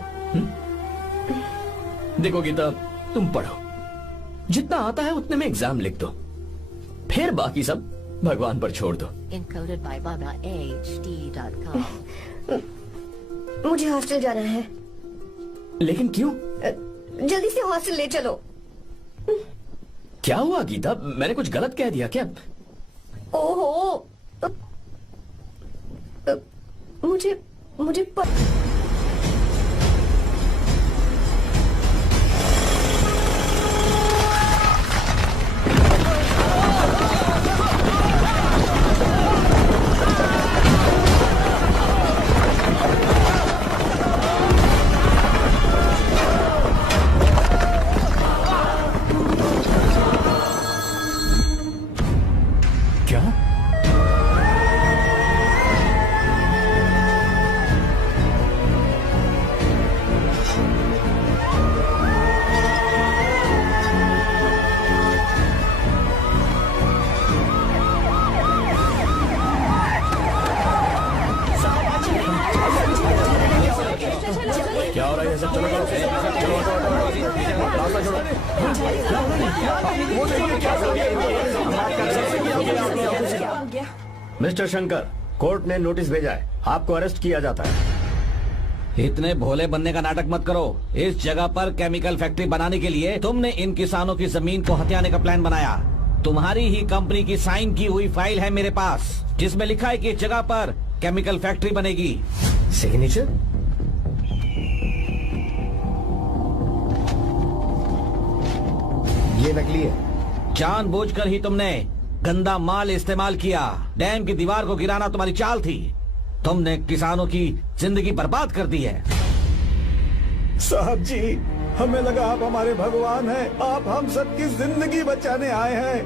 देखो गीता, तुम पढ़ो, जितना आता है उतने में एग्जाम लिख दो, फिर बाकी सब भगवान पर छोड़ दो। Encoded by BabaHD.com. मुझे हॉस्टल जाना है। लेकिन क्यों? जल्दी से हॉस्टल ले चलो। क्या हुआ गीता, मैंने कुछ गलत कह दिया क्या? ओहो, मुझे क्या हो रहा है? सब चलो मिस्टर शंकर, कोर्ट ने नोटिस भेजा है, आपको अरेस्ट किया जाता है। इतने भोले बनने का नाटक मत करो। इस जगह पर केमिकल फैक्ट्री बनाने के लिए तुमने इन किसानों की जमीन को हथियाने का प्लान बनाया। तुम्हारी ही कंपनी की साइन की हुई फाइल है मेरे पास, जिसमें लिखा है कि इस जगह पर केमिकल फैक्ट्री बनेगी। सिग्नेचर? ये नकली है। जानबूझकर ही तुमने गंदा माल इस्तेमाल किया। डैम की दीवार को गिराना तुम्हारी चाल थी। तुमने किसानों की जिंदगी बर्बाद कर दी है। साहब जी, हमें लगा आप हमारे भगवान हैं, आप हम सबकी जिंदगी बचाने आए हैं,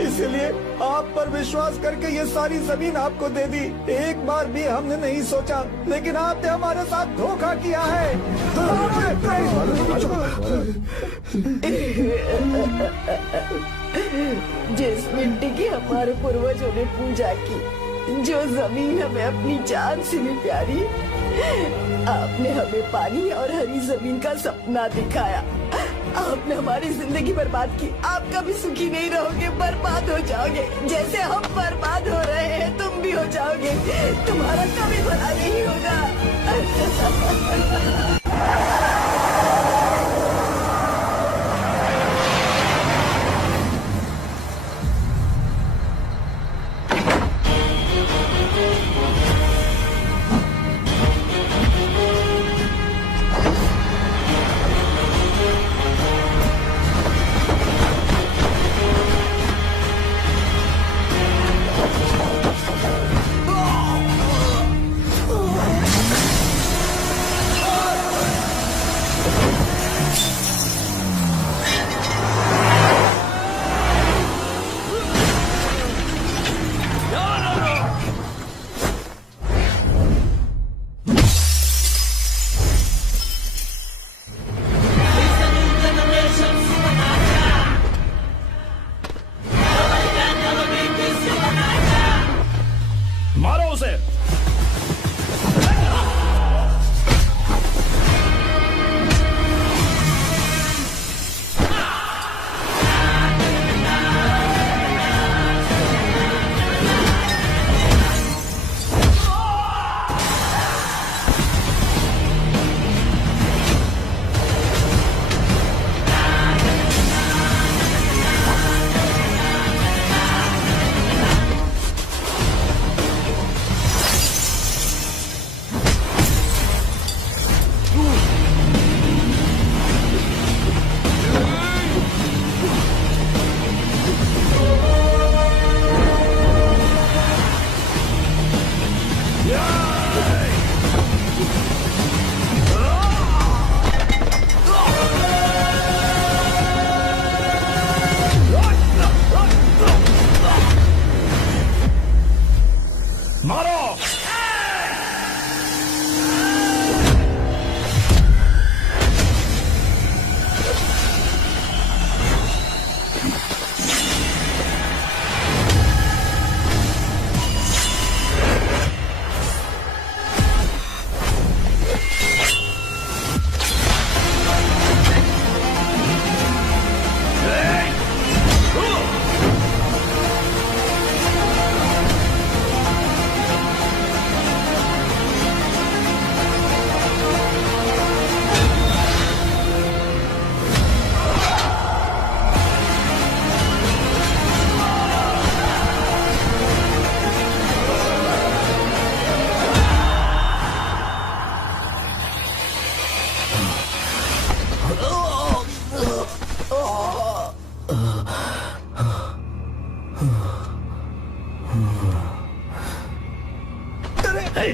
इसलिए आप पर विश्वास करके ये सारी जमीन आपको दे दी। एक बार भी हमने नहीं सोचा, लेकिन आपने हमारे साथ धोखा किया है। जिस मिट्टी की हमारे पूर्वजों ने पूजा की, जो जमीन हमें अपनी जान से भी प्यारी, आपने हमें पानी और हरी जमीन का सपना दिखाया। आपने हमारी जिंदगी बर्बाद की। आप कभी सुखी नहीं रहोगे, बर्बाद हो जाओगे। जैसे हम बर्बाद हो रहे हैं तुम भी हो जाओगे। तुम्हारा कभी भला नहीं होगा।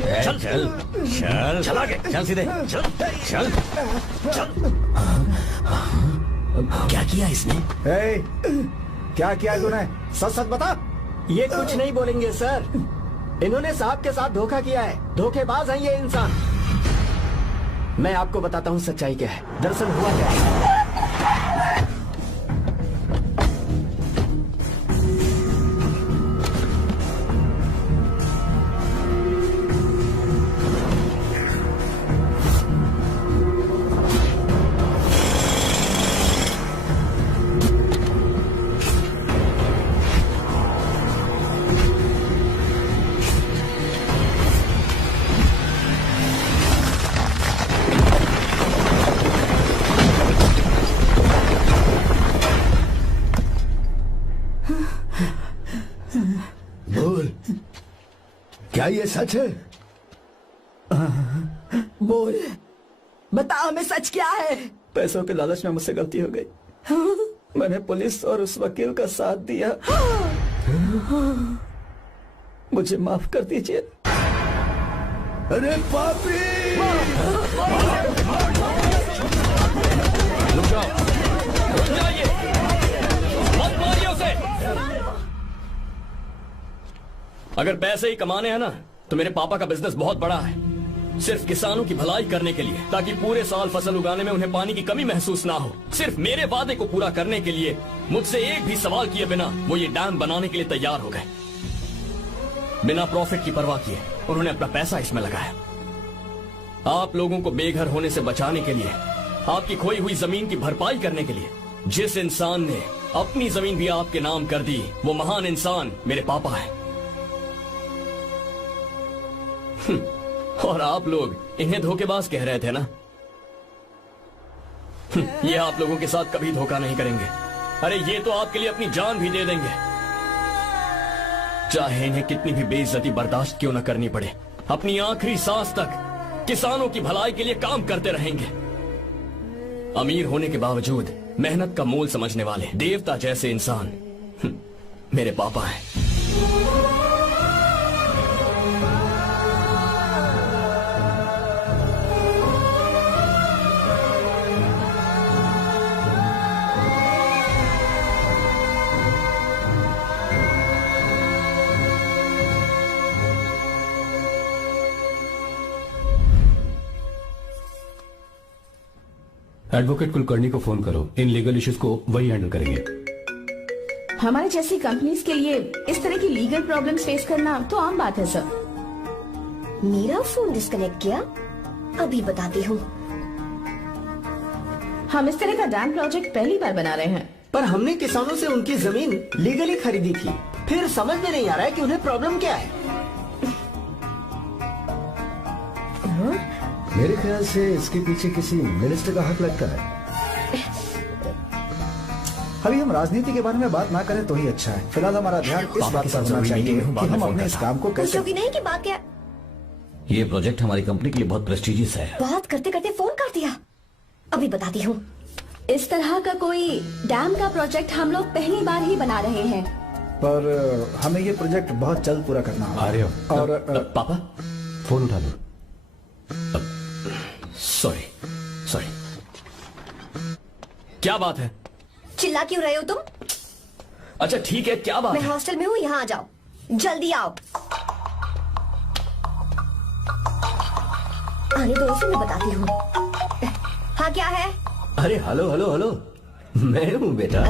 चल चल चल चल आगे, चल सीधे, चल चल चल। क्या किया इसने? ए, क्या किया तूने? सच सच बता। ये कुछ नहीं बोलेंगे सर। इन्होंने साहब के साथ धोखा किया है। धोखेबाज हैं ये इंसान। मैं आपको बताता हूँ सच्चाई क्या है। दरअसल हुआ क्या है, क्या ये सच है? बोल, बता हमें सच क्या है? पैसों के लालच में मुझसे गलती हो गई। मैंने पुलिस और उस वकील का साथ दिया। मुझे माफ कर दीजिए। अरे पापी! रुक जाओ, रुक जाइए, मत मारिए उसे। अगर पैसे ही कमाने हैं ना, तो मेरे पापा का बिजनेस बहुत बड़ा है। सिर्फ किसानों की भलाई करने के लिए, ताकि पूरे साल फसल उगाने में उन्हें पानी की कमी महसूस ना हो। सिर्फ मेरे वादे को पूरा करने के लिए मुझसे एक भी सवाल किए बिना वो ये डैम बनाने के लिए तैयार हो गए। बिना प्रॉफिट की परवाह किए उन्होंने अपना पैसा इसमें लगाया। आप लोगों को बेघर होने से बचाने के लिए, आपकी खोई हुई जमीन की भरपाई करने के लिए, जिस इंसान ने अपनी जमीन भी आपके नाम कर दी, वो महान इंसान मेरे पापा है। और आप लोग इन्हें धोखेबाज कह रहे थे ना? ये आप लोगों के साथ कभी धोखा नहीं करेंगे। अरे ये तो आपके लिए अपनी जान भी दे देंगे, चाहे इन्हें कितनी भी बेइज्जती बर्दाश्त क्यों न करनी पड़े। अपनी आखिरी सांस तक किसानों की भलाई के लिए काम करते रहेंगे। अमीर होने के बावजूद मेहनत का मोल समझने वाले देवता जैसे इंसान मेरे पापा हैं। एडवोकेट कुलकर्णी को फोन करो। इन लीगल इश्यूज को वही हैंडल करेंगे। हमारे जैसी कंपनीज के लिए इस तरह की लीगल प्रॉब्लम्स फेस करना तो आम बात है सर। मेरा फोन डिस्कनेक्ट किया? अभी बताती हूँ। हम इस तरह का डैम प्रोजेक्ट पहली बार बना रहे हैं। पर हमने किसानों से उनकी जमीन लीगली खरीदी थी। फिर समझ में नहीं आ रहा है कि उन्हें प्रॉब्लम क्या है। मेरे ख्याल से इसके पीछे किसी मिनिस्टर का हाथ लगता है। अभी हम राजनीति के बारे में बात ना करें तो ही अच्छा है। फिलहाल हमारा ध्यान इस बात पर होना चाहिए कि हम अपने इस काम को कैसे। पूछोगी नहीं कि बात क्या? ये प्रोजेक्ट हमारी कंपनी के लिए बहुत प्रेस्टिजियस है। बात करते करते फोन कर दिया। अभी बताती हूँ। इस तरह का कोई डैम का प्रोजेक्ट हम लोग पहली बार ही बना रहे हैं, पर हमें ये प्रोजेक्ट बहुत जल्द पूरा करना होगा। आ रहे हो? और पापा फोन उठा लो। सॉरी सॉरी, क्या बात है? चिल्ला क्यों रहे हो तुम? अच्छा ठीक है, क्या बात मैं है? हॉस्टल में हूँ, यहाँ आ जाओ, जल्दी आओ। आने दो इसे, मैं बताती हूँ। हाँ क्या है? अरे हेलो हेलो हेलो, मैं हूँ बेटा।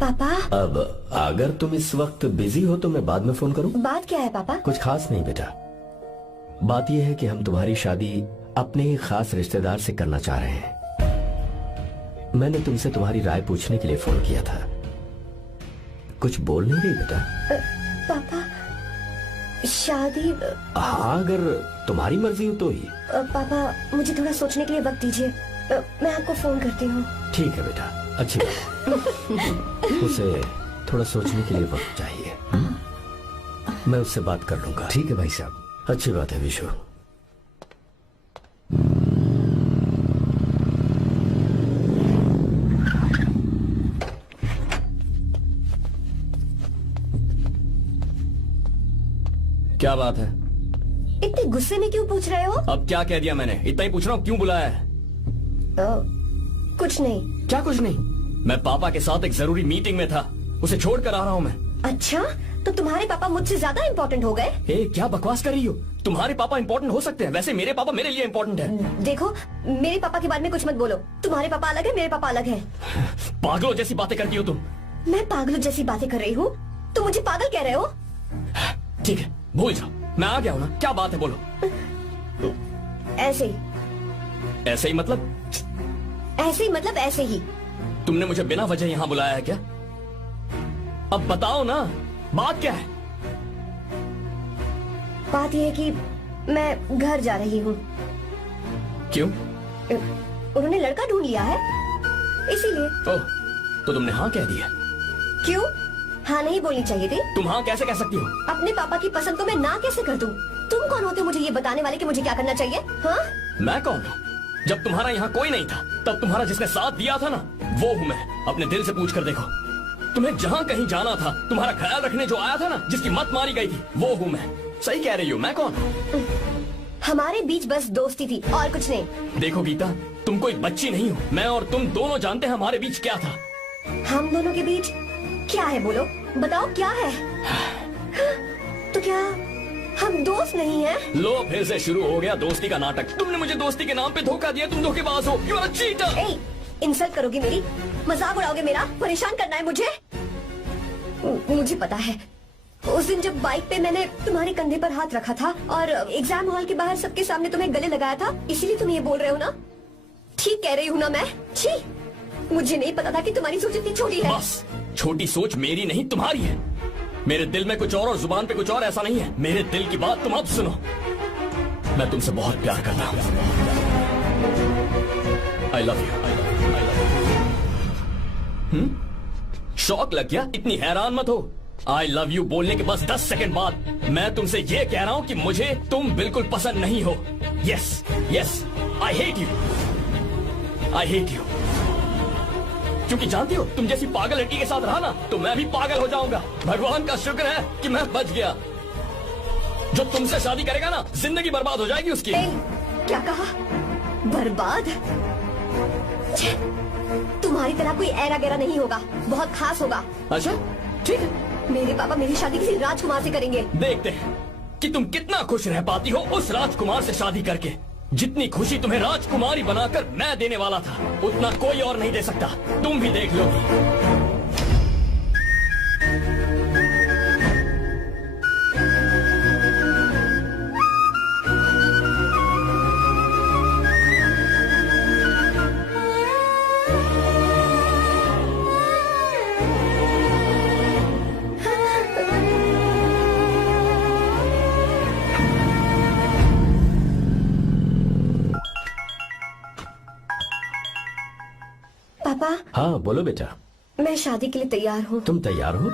पापा अब अगर तुम इस वक्त बिजी हो तो मैं बाद में फोन करूँ? बात क्या है पापा? कुछ खास नहीं बेटा, बात यह है कि हम तुम्हारी शादी अपने ही खास रिश्तेदार से करना चाह रहे हैं। मैंने तुमसे तुम्हारी राय पूछने के लिए फोन किया था। कुछ बोल नहीं रही बेटा? पापा शादी? हाँ अगर तुम्हारी मर्जी हो तो ही। पापा मुझे थोड़ा सोचने के लिए वक्त दीजिए, मैं आपको फोन करती हूँ। ठीक है बेटा, अच्छी बात। उसे थोड़ा सोचने के लिए वक्त चाहिए। मैं उससे बात कर लूंगा। ठीक है भाई साहब। अच्छी बात है विशु। क्या क्या बात है? इतने गुस्से में क्यों पूछ रहे हो? अब क्या कह दिया मैंने? इतना ही पूछ रहा हूँ, क्यों बुलाया है? कुछ नहीं। क्या कुछ नहीं? मैं पापा के साथ एक जरूरी मीटिंग में था, उसे छोड़कर आ रहा हूँ मैं। अच्छा, तो तुम्हारे पापा मुझसे ज्यादा इम्पोर्टेंट हो गए? क्या बकवास कर रही हो? तुम्हारे पापा इम्पोर्टेंट हो सकते हैं, वैसे मेरे पापा मेरे लिए इम्पोर्टेंट है। देखो, मेरे पापा के बारे में कुछ मत बोलो। तुम्हारे पापा अलग है, मेरे पापा अलग है। पागलों जैसी बातें करती हो तुम। मैं पागलों जैसी बातें कर रही हूँ? तुम मुझे पागल कह रहे हो? ठीक है, भूल जाओ, मैं आ गया हूँ ना। क्या बात है, बोलो। ऐसे ही। ऐसे ही मतलब? ऐसे ही मतलब ऐसे ही। तुमने मुझे बिना वजह यहाँ बुलाया है क्या? अब बताओ ना, बात क्या है? बात यह है कि मैं घर जा रही हूँ। क्यों? उन्होंने लड़का ढूंढ लिया है, इसीलिए। ओह, तो तुमने हाँ कह दिया? क्यों? हाँ नहीं बोलनी चाहिए थी? तुम हाँ कैसे कह सकती हो? अपने पापा की पसंद को मैं ना कैसे कर दूं? तुम कौन होते मुझे ये बताने वाले कि मुझे क्या करना चाहिए? हाँ? मैं कौन हूँ? जब तुम्हारा यहाँ कोई नहीं था, तब तुम्हारा जिसने साथ दिया था ना, वो हूँ मैं। अपने दिल से पूछ कर देखो। तुम्हें जहाँ कहीं जाना था, तुम्हारा ख्याल रखने जो आया था ना, जिसकी मत मारी गई थी, वो हूँ मैं। सही कह रही हूँ, मैं कौन? हमारे बीच बस दोस्ती थी और कुछ नहीं। देखो गीता, तुम कोई बच्ची नहीं हो। मैं और तुम दोनों जानते हैं हमारे बीच क्या था। हम दोनों के बीच क्या है? बोलो, बताओ क्या है? तो क्या हम दोस्त नहीं हैं? लो, फिर से शुरू हो गया दोस्ती का नाटक। तुमने मुझे दोस्ती के नाम पे धोखा दिया। तुम धोखेबाज हो। You are a cheater. Insult करोगे मेरी? मजाक उड़ाओगे मेरा? परेशान करना है मुझे? मुझे पता है, उस दिन जब बाइक पे मैंने तुम्हारे कंधे पर हाथ रखा था और एग्जाम हॉल के बाहर सबके सामने तुम्हें गले लगाया था, इसीलिए तुम ये बोल रहे हो ना? ठीक कह रही हूँ ना मैं? छी, मुझे नहीं पता था कि तुम्हारी सोच इतनी छोटी है। बस, छोटी सोच मेरी नहीं तुम्हारी है। मेरे दिल में कुछ और जुबान पे कुछ और, ऐसा नहीं है। मेरे दिल की बात तुम अब सुनो। मैं तुमसे बहुत प्यार करता हूँ। I love you. शौक लग गया? इतनी हैरान मत हो। आई लव यू बोलने के बस 10 सेकंड बाद मैं तुमसे ये कह रहा हूँ कि मुझे तुम बिल्कुल पसंद नहीं हो। Yes yes, I hate you. I hate you. क्योंकि जानती हो, तुम जैसी पागल लड़की के साथ रहा ना, तो मैं भी पागल हो जाऊंगा। भगवान का शुक्र है कि मैं बच गया। जो तुमसे शादी करेगा ना, जिंदगी बर्बाद हो जाएगी उसकी। क्या कहा? बर्बाद? तुम्हारी तरह कोई ऐरा गैरा नहीं होगा, बहुत खास होगा। अच्छा, ठीक है। मेरे पापा मेरी शादी किसी राजकुमार से करेंगे। देखते हैं कि तुम कितना खुश रह पाती हो उस राजकुमार से शादी करके। जितनी खुशी तुम्हें राजकुमारी बनाकर मैं देने वाला था, उतना कोई और नहीं दे सकता। तुम भी देख लोगी। पापा। हाँ बोलो बेटा। मैं शादी के लिए तैयार हूँ। तुम तैयार हो?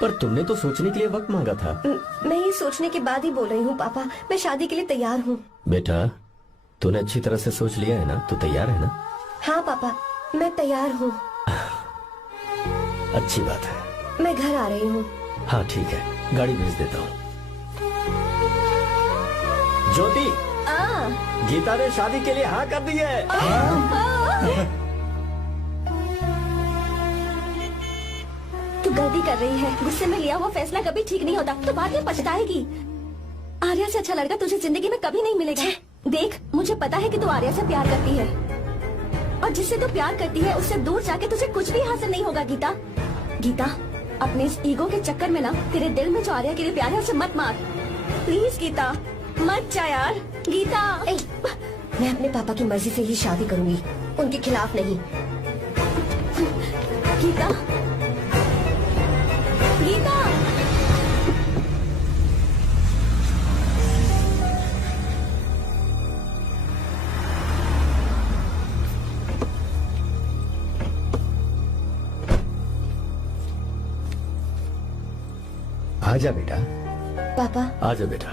पर तुमने तो सोचने के लिए वक्त मांगा था। मैं ये सोचने के बाद ही बोल रही हूँ पापा, मैं शादी के लिए तैयार हूँ। बेटा, तूने अच्छी तरह से सोच लिया है ना? तू तैयार है ना? हाँ पापा, मैं तैयार हूँ। अच्छी बात है। मैं घर आ रही हूँ। हाँ ठीक है, गाड़ी भेज देता हूँ। ज्योति, गीता ने शादी के लिए हाँ कर दी है। तू गलती कर रही है। गुस्से में लिया हुआ फैसला कभी ठीक नहीं होता, तो बाद में पछताएगी। आर्या से अच्छा लड़का तुझे जिंदगी में कभी नहीं मिलेगा। देख, मुझे पता है कि तू आर्या से प्यार करती है, और जिससे तू प्यार करती है उससे दूर जाके तुझे कुछ भी हासिल नहीं होगा। गीता, गीता, अपने इस ईगो के चक्कर में ना तेरे दिल में जो आर्या के लिए प्यार है उसे मत मार। प्लीज गीता, मत जा यार। गीता, मैं अपने पापा की मर्जी से ही शादी करूंगी, उनके खिलाफ नहीं। गीता, गीता। आजा बेटा। पापा। आजा बेटा।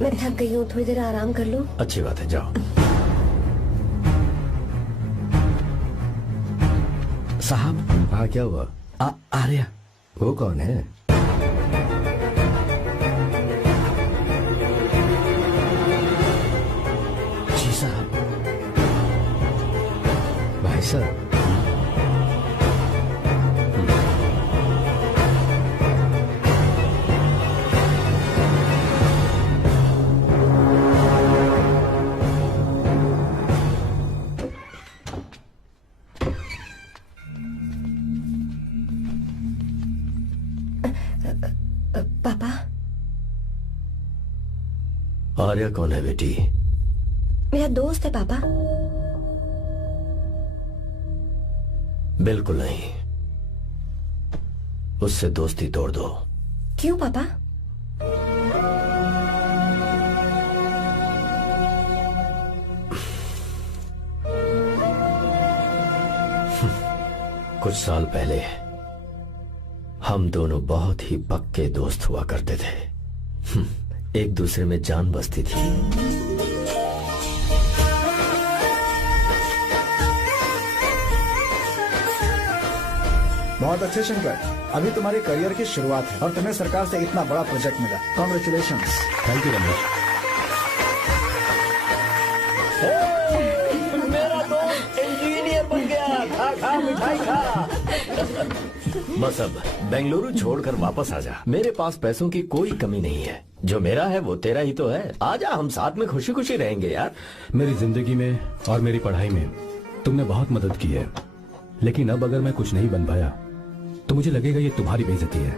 मैं थक गई हूँ, थोड़ी देर आराम कर लूं। अच्छी बात है, जाओ। साहब। हाँ क्या हुआ? आर्या। वो कौन है? ऐसा? पापा, आर्या कौन है बेटी? मेरा दोस्त है पापा। बिल्कुल नहीं, उससे दोस्ती तोड़ दो। क्यों पापा? कुछ साल पहले हम दोनों बहुत ही पक्के दोस्त हुआ करते थे। एक दूसरे में जान बसती थी। बहुत अच्छे शंकर, अभी तुम्हारे करियर की शुरुआत है और तुम्हें सरकार से इतना बड़ा प्रोजेक्ट मिला। कॉन्ग्रेचुलेशंस। Thank you Ramesh. मेरा दोस्त इंजीनियर बन गया। खा खा मिठाई खा। बस अब बेंगलुरु छोड़कर वापस आ जा। मेरे पास पैसों की कोई कमी नहीं है। जो मेरा है वो तेरा ही तो है। आजा, हम साथ में खुशी खुशी रहेंगे यार। मेरी जिंदगी में और मेरी पढ़ाई में तुमने बहुत मदद की है, लेकिन अब अगर मैं कुछ नहीं बन पाया तो मुझे लगेगा ये तुम्हारी बेइज्जती है।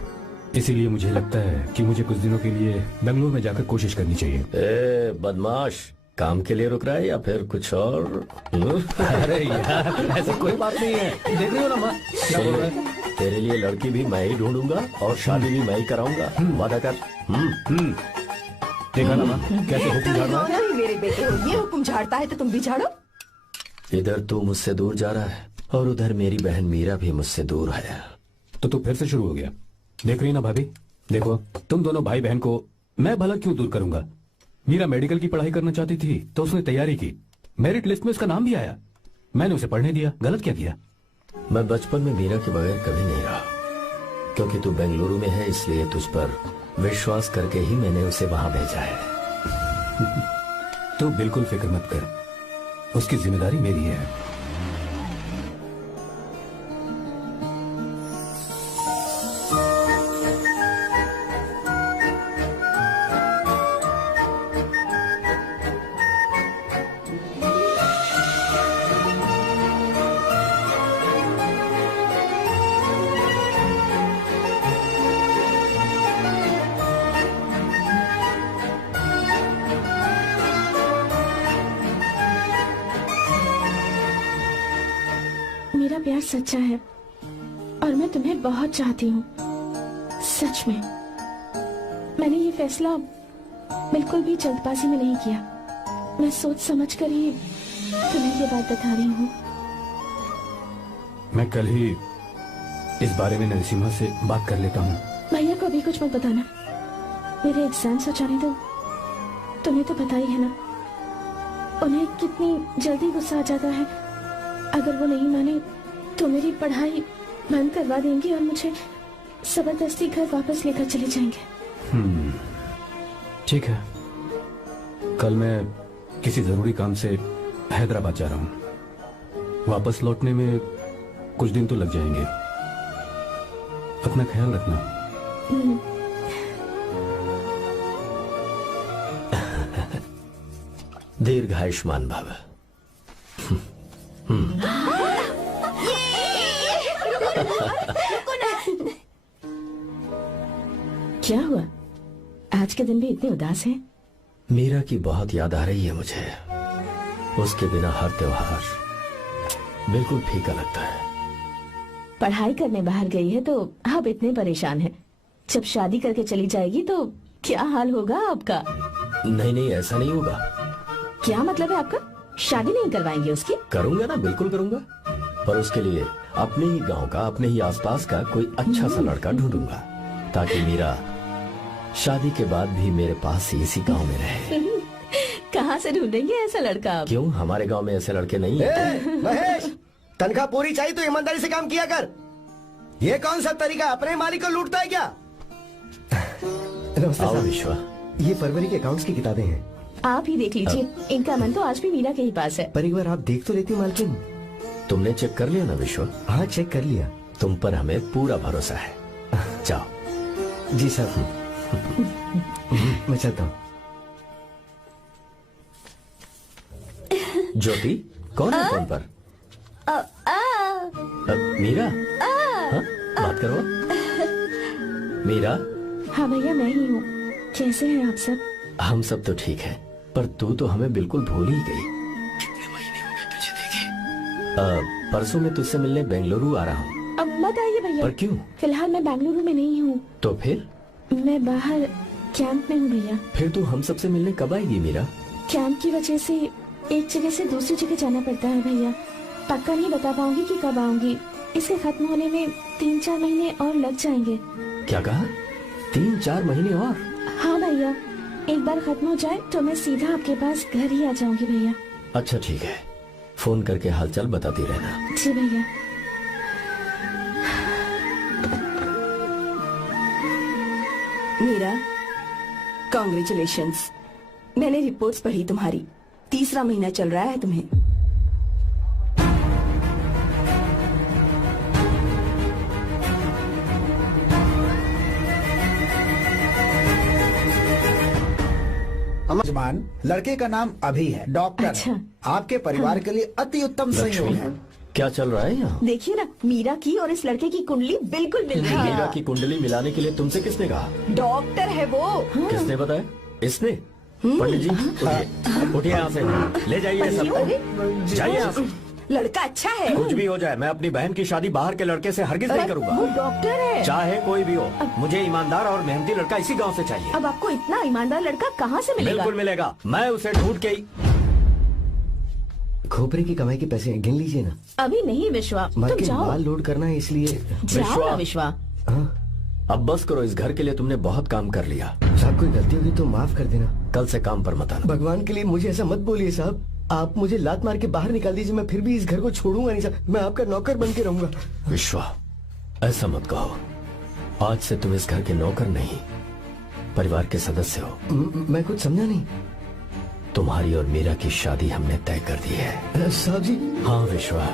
इसीलिए मुझे लगता है कि मुझे कुछ दिनों के लिए बेंगलुरु में जाकर कोशिश करनी चाहिए। ए बदमाश, काम के लिए रुक रहा है या फिर कुछ और? अरे यार, ऐसी कोई बात नहीं है। देख रही हो ना माँ, क्या बोल रहा है? तेरे लिए लड़की भी मैं ही ढूंढूंगा और शादी भी मैं ही कराऊंगा। वादा कर। देखा ना माँ, कैसे हुक्म झाड़ रहा है? मेरे बेटे हो, ये हुक्म झाड़ता है तो तुम भी झाड़ो। इधर तू मुझसे दूर जा रहा है और उधर मेरी बहन मीरा भी मुझसे दूर है। तो तू फिर से शुरू हो गया। देख रही ना भाभी, देखो तुम दोनों भाई बहन को मैं भला क्यों दूर करूंगा। मीरा मेडिकल की पढ़ाई करना चाहती थी तो उसने तैयारी की, मेरिट लिस्ट में उसका नाम भी आया, मैंने उसे पढ़ने दिया। गलत क्या किया? मैं बचपन में मीरा के बगैर कभी नहीं रहा। क्योंकि तू बेंगलुरु में है इसलिए तुझ पर विश्वास करके ही मैंने उसे वहां भेजा है। तू बिल्कुल फिक्र मत कर, उसकी जिम्मेदारी मेरी है। मेरा प्यार सच्चा है और मैं तुम्हें बहुत चाहती हूँ, सच में। मैंने ये फैसला बिल्कुल भी जल्दबाजी में नहीं किया। मैं सोच समझ कर ही तुम्हें ये बात बता रही हूँ। मैं कल ही इस बारे में नरसिम्हा से बात कर लेता हूँ। भैया को अभी कुछ मत बताना, मेरे एग्जाम्स हो जाने दो। तुम्हें तो पता ही है ना उन्हें कितनी जल्दी गुस्सा आ जाता है। अगर वो नहीं माने तो मेरी पढ़ाई बंद करवा देंगे और मुझे जबरदस्ती घर वापस लेकर चले जाएंगे। ठीक है, कल मैं किसी जरूरी काम से हैदराबाद जा रहा हूँ। वापस लौटने में कुछ दिन तो लग जाएंगे। अपना ख्याल रखना। दीर्घायुष्मान भव। क्या हुआ, आज के दिन भी इतने उदास हैं? मीरा की बहुत याद आ रही है मुझे। उसके बिना हर त्योहार बिल्कुल फीका लगता है। पढ़ाई करने बाहर गई है तो अब इतने परेशान है। जब शादी करके चली जाएगी तो क्या हाल होगा आपका? नहीं नहीं, ऐसा नहीं होगा। क्या मतलब है आपका? शादी नहीं करवाएंगे उसकी? करूंगा ना, बिल्कुल करूंगा। पर उसके लिए अपने ही गांव का, अपने ही आसपास का कोई अच्छा सा लड़का ढूंढूंगा ताकि मीरा शादी के बाद भी मेरे पास ही इसी गांव में रहे। कहाँ से ढूंढेंगे ऐसा लड़का आप? क्यों, हमारे गांव में ऐसे लड़के नहीं हैं? महेश, तनख्वाह पूरी चाहिए तो ईमानदारी से काम किया कर। ये कौन सा तरीका, अपने मालिक को लूटता है क्या? आओ विश्वा, ये फरवरी के अकाउंट्स की किताबें हैं। आप ही देख लीजिए, इनका मन तो आज भी मीरा के ही पास है। पर एक बार आप देख तो लेती मालकिन। तुमने चेक कर लिया ना विश्व? हाँ चेक कर लिया। तुम पर हमें पूरा भरोसा है। जाओ। जी सर। मैं चलता हूँ। ज्योति कौन है फोन पर? मीरा? हाँ? बात करो। मीरा? हाँ भैया मैं ही हूँ। कैसे हैं आप सब? हम सब तो ठीक है, पर तू तो हमें बिल्कुल भूल ही गई। कितने महीने हो गए तुझे देखे? परसों मैं तुझसे मिलने बेंगलुरु आ रहा हूँ। अब मत आइए भैया। पर क्यों? फिलहाल मैं बेंगलुरु में नहीं हूँ। तो फिर? मैं बाहर कैंप में हूँ भैया। फिर तू हम सबसे मिलने कब आएगी मीरा? कैंप की वजह से एक जगह से दूसरी जगह जाना पड़ता है भैया। पक्का नहीं बता पाऊंगी कि कब आऊंगी। इसके खत्म होने में 3-4 महीने और लग जाएंगे। क्या कहा? 3-4 महीने और? हाँ भैया, एक बार खत्म हो जाए तो मैं सीधा आपके पास घर ही आ जाऊंगी भैया। अच्छा ठीक है, फोन करके हालचाल बताती रहना। जी भैया। मीरा, कॉन्ग्रेचुलेशंस। मैंने रिपोर्ट्स पढ़ी तुम्हारी। 3रा महीना चल रहा है तुम्हें। जमान, लड़के का नाम अभी है, डॉक्टर। अच्छा। आपके परिवार के लिए अति उत्तम संयोग है। क्या चल रहा है यहाँ? देखिए ना, मीरा की और इस लड़के की कुंडली बिल्कुल मिल रही है। मीरा की कुंडली मिलाने के लिए तुमसे किसने कहा? डॉक्टर है वो। किसने बताया? इसने? पंडित जी उठिए, उठिए यहाँ से, ले जाइए सब, जाइए यहाँ से। लड़का अच्छा है। कुछ भी हो जाए, मैं अपनी बहन की शादी बाहर के लड़के से हरगिज नहीं वो करूंगा। डॉक्टर है। चाहे कोई भी हो, मुझे ईमानदार और मेहनती लड़का इसी गांव से चाहिए। अब आपको इतना ईमानदार लड़का कहाँ से मिलेगा? बिल्कुल मिलेगा, मैं उसे ढूंढ के ही। खोपरे की कमाई के पैसे गिन लीजिए ना। अभी नहीं विश्वा, तुम मार्केट जाओ। माल लोड करना है इसलिए। जाओ ना विश्वा। अब बस करो, इस घर के लिए तुमने बहुत काम कर लिया। साहब कोई गलती होगी तो माफ कर देना। कल से काम पर मत आना। भगवान के लिए मुझे ऐसा मत बोलिए साहब। आप मुझे लात मार के बाहर निकाल दीजिए, मैं फिर भी इस घर को छोड़ूंगा नहीं साहब। मैं आपका नौकर बन के रहूंगा। विश्वा, ऐसा मत कहो। आज से तुम इस घर के नौकर नहीं, परिवार के सदस्य हो। मैं कुछ समझा नहीं। तुम्हारी और मीरा की शादी हमने तय कर दी है। साहब जी। हाँ विश्वा।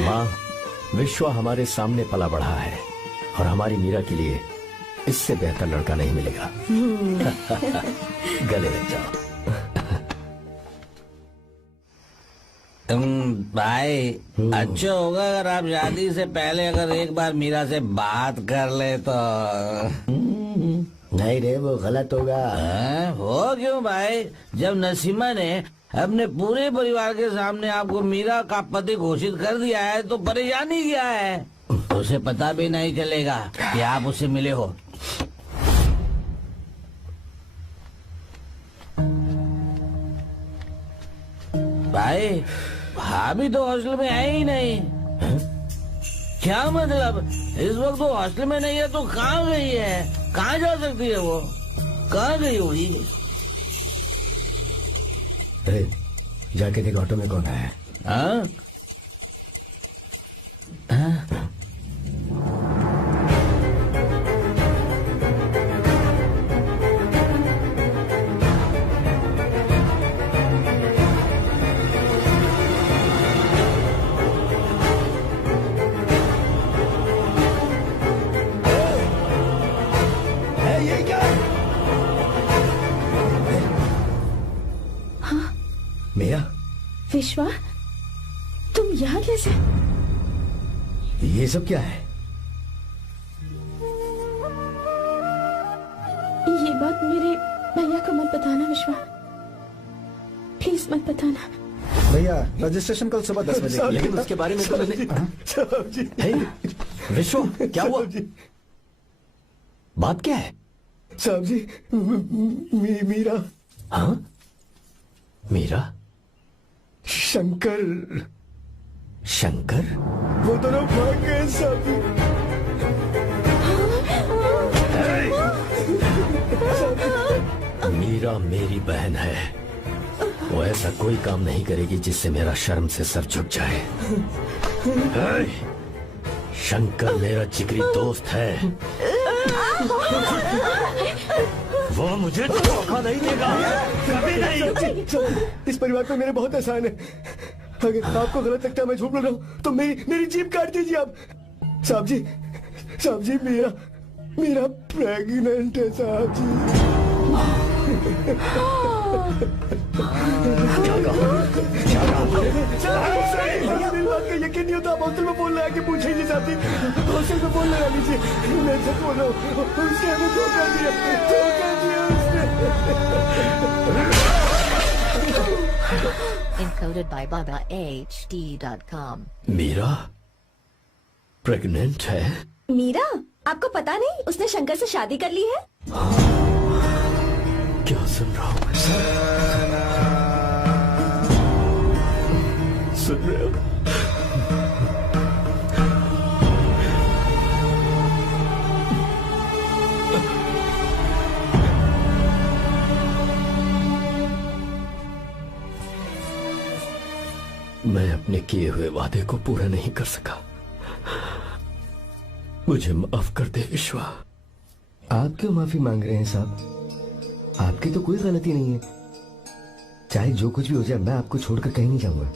माँ, विश्वा हमारे सामने पला बढ़ा है और हमारी मीरा के लिए इससे बेहतर लड़का नहीं मिलेगा। गले लग जाओ। भाई अच्छा होगा अगर आप शादी से पहले अगर एक बार मीरा से बात कर ले तो। नहीं रे, वो गलत होगा। हो क्यों भाई? जब नसीमा ने अपने पूरे परिवार के सामने आपको मीरा का पति घोषित कर दिया है तो परेशानी क्या है? उसे पता भी नहीं चलेगा कि आप उससे मिले हो। भाई भाभी तो हॉस्टल में है ही नहीं। क्या मतलब? इस वक्त वो हॉस्टल में नहीं है तो कहाँ गई है? कहाँ जा सकती है वो? कहाँ गई होगी? जाके देख ऑटो में कौन है। हाँ? मेरा विश्वा, तुम यहाँ कैसे? ये सब क्या है? ये बात मेरे भैया को मत बताना विश्वा, प्लीज मत बताना। भैया रजिस्ट्रेशन कल सुबह 10 बजे। लेकिन उसके बारे में तो मैंने। विश्व, क्या हुआ? बात क्या है? साहब जी, मीरा। हाँ? मीरा? शंकर। शंकर? वो दोनों भाग गए साहब जी। मीरा मेरी बहन है, वो ऐसा कोई काम नहीं करेगी जिससे मेरा शर्म से सर झुक जाए। शंकर मेरा जिगरी दोस्त है, वो मुझे धोखा नहीं देगा, कभी नहीं। इस परिवार पे मेरे बहुत एहसान है। अगर आपको गलत लगता है मैं झूठ बोल रहा हूँ तो मेरी जीभ काट दीजिए आप। साहब जी मेरा प्रेग्नेंट है साहब जी। मेरी बात का यकीन नहीं होता। आप हॉस्टल में बोल रहे हैं कि पूछे नहीं चाहती। हॉस्टल में बोल लगा लीजिए, मैं सच बोल रहा हूँ। उसने हमें धोखा दिया Encoded by BabaHD.com. Meera pregnant है? मीरा, आपको पता नहीं उसने शंकर से शादी कर ली है? क्या सुन रहा हूँ मैं? सुन रहे हो? मैं अपने किए हुए वादे को पूरा नहीं कर सका। मुझे माफ कर दे विश्वा। आप क्यों माफी मांग रहे हैं साहब? आपकी तो कोई गलती नहीं है। चाहे जो कुछ भी हो जाए मैं आपको छोड़कर कहीं नहीं जाऊंगा।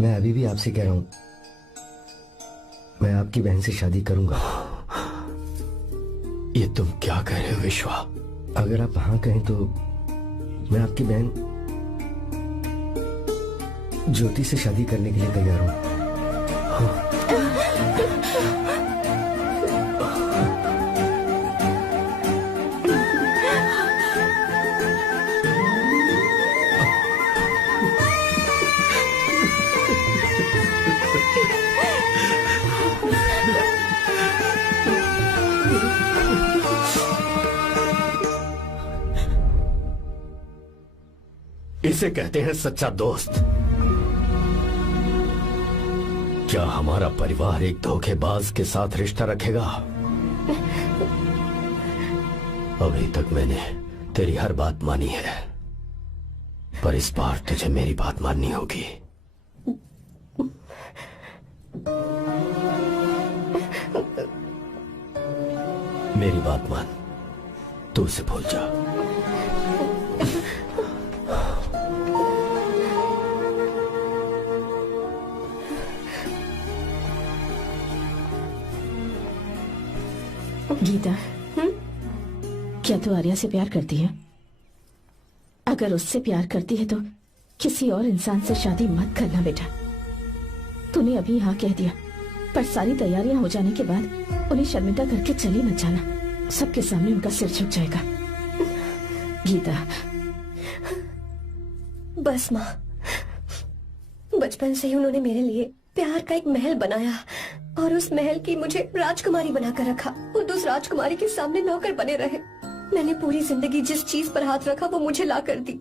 मैं अभी भी आपसे कह रहा हूं, मैं आपकी बहन से शादी करूंगा। ये तुम क्या कह रहे हो विश्वा? अगर आप हाँ कहें तो मैं आपकी बहन ज्योति से शादी करने के लिए तैयार हूं। इसे कहते हैं सच्चा दोस्त। क्या हमारा परिवार एक धोखेबाज के साथ रिश्ता रखेगा? अभी तक मैंने तेरी हर बात मानी है, पर इस बार तुझे मेरी बात माननी होगी। मेरी बात मान, तू उसे भूल जा। गीता, क्या तू आर्या से प्यार करती है? अगर उससे प्यार करती है तो किसी और इंसान से शादी मत करना बेटा। तूने अभी हाँ कह दिया, पर सारी तैयारियां हो जाने के बाद उन्हें शर्मिंदा करके चली मत जाना। सबके सामने उनका सिर झुक जाएगा। गीता। बस माँ, बचपन से ही उन्होंने मेरे लिए प्यार का एक महल बनाया और उस महल की मुझे राजकुमारी बनाकर रखा। वो उस राजकुमारी के सामने नौकर बने रहे। मैंने पूरी जिंदगी जिस चीज पर हाथ रखा वो मुझे ला कर दी।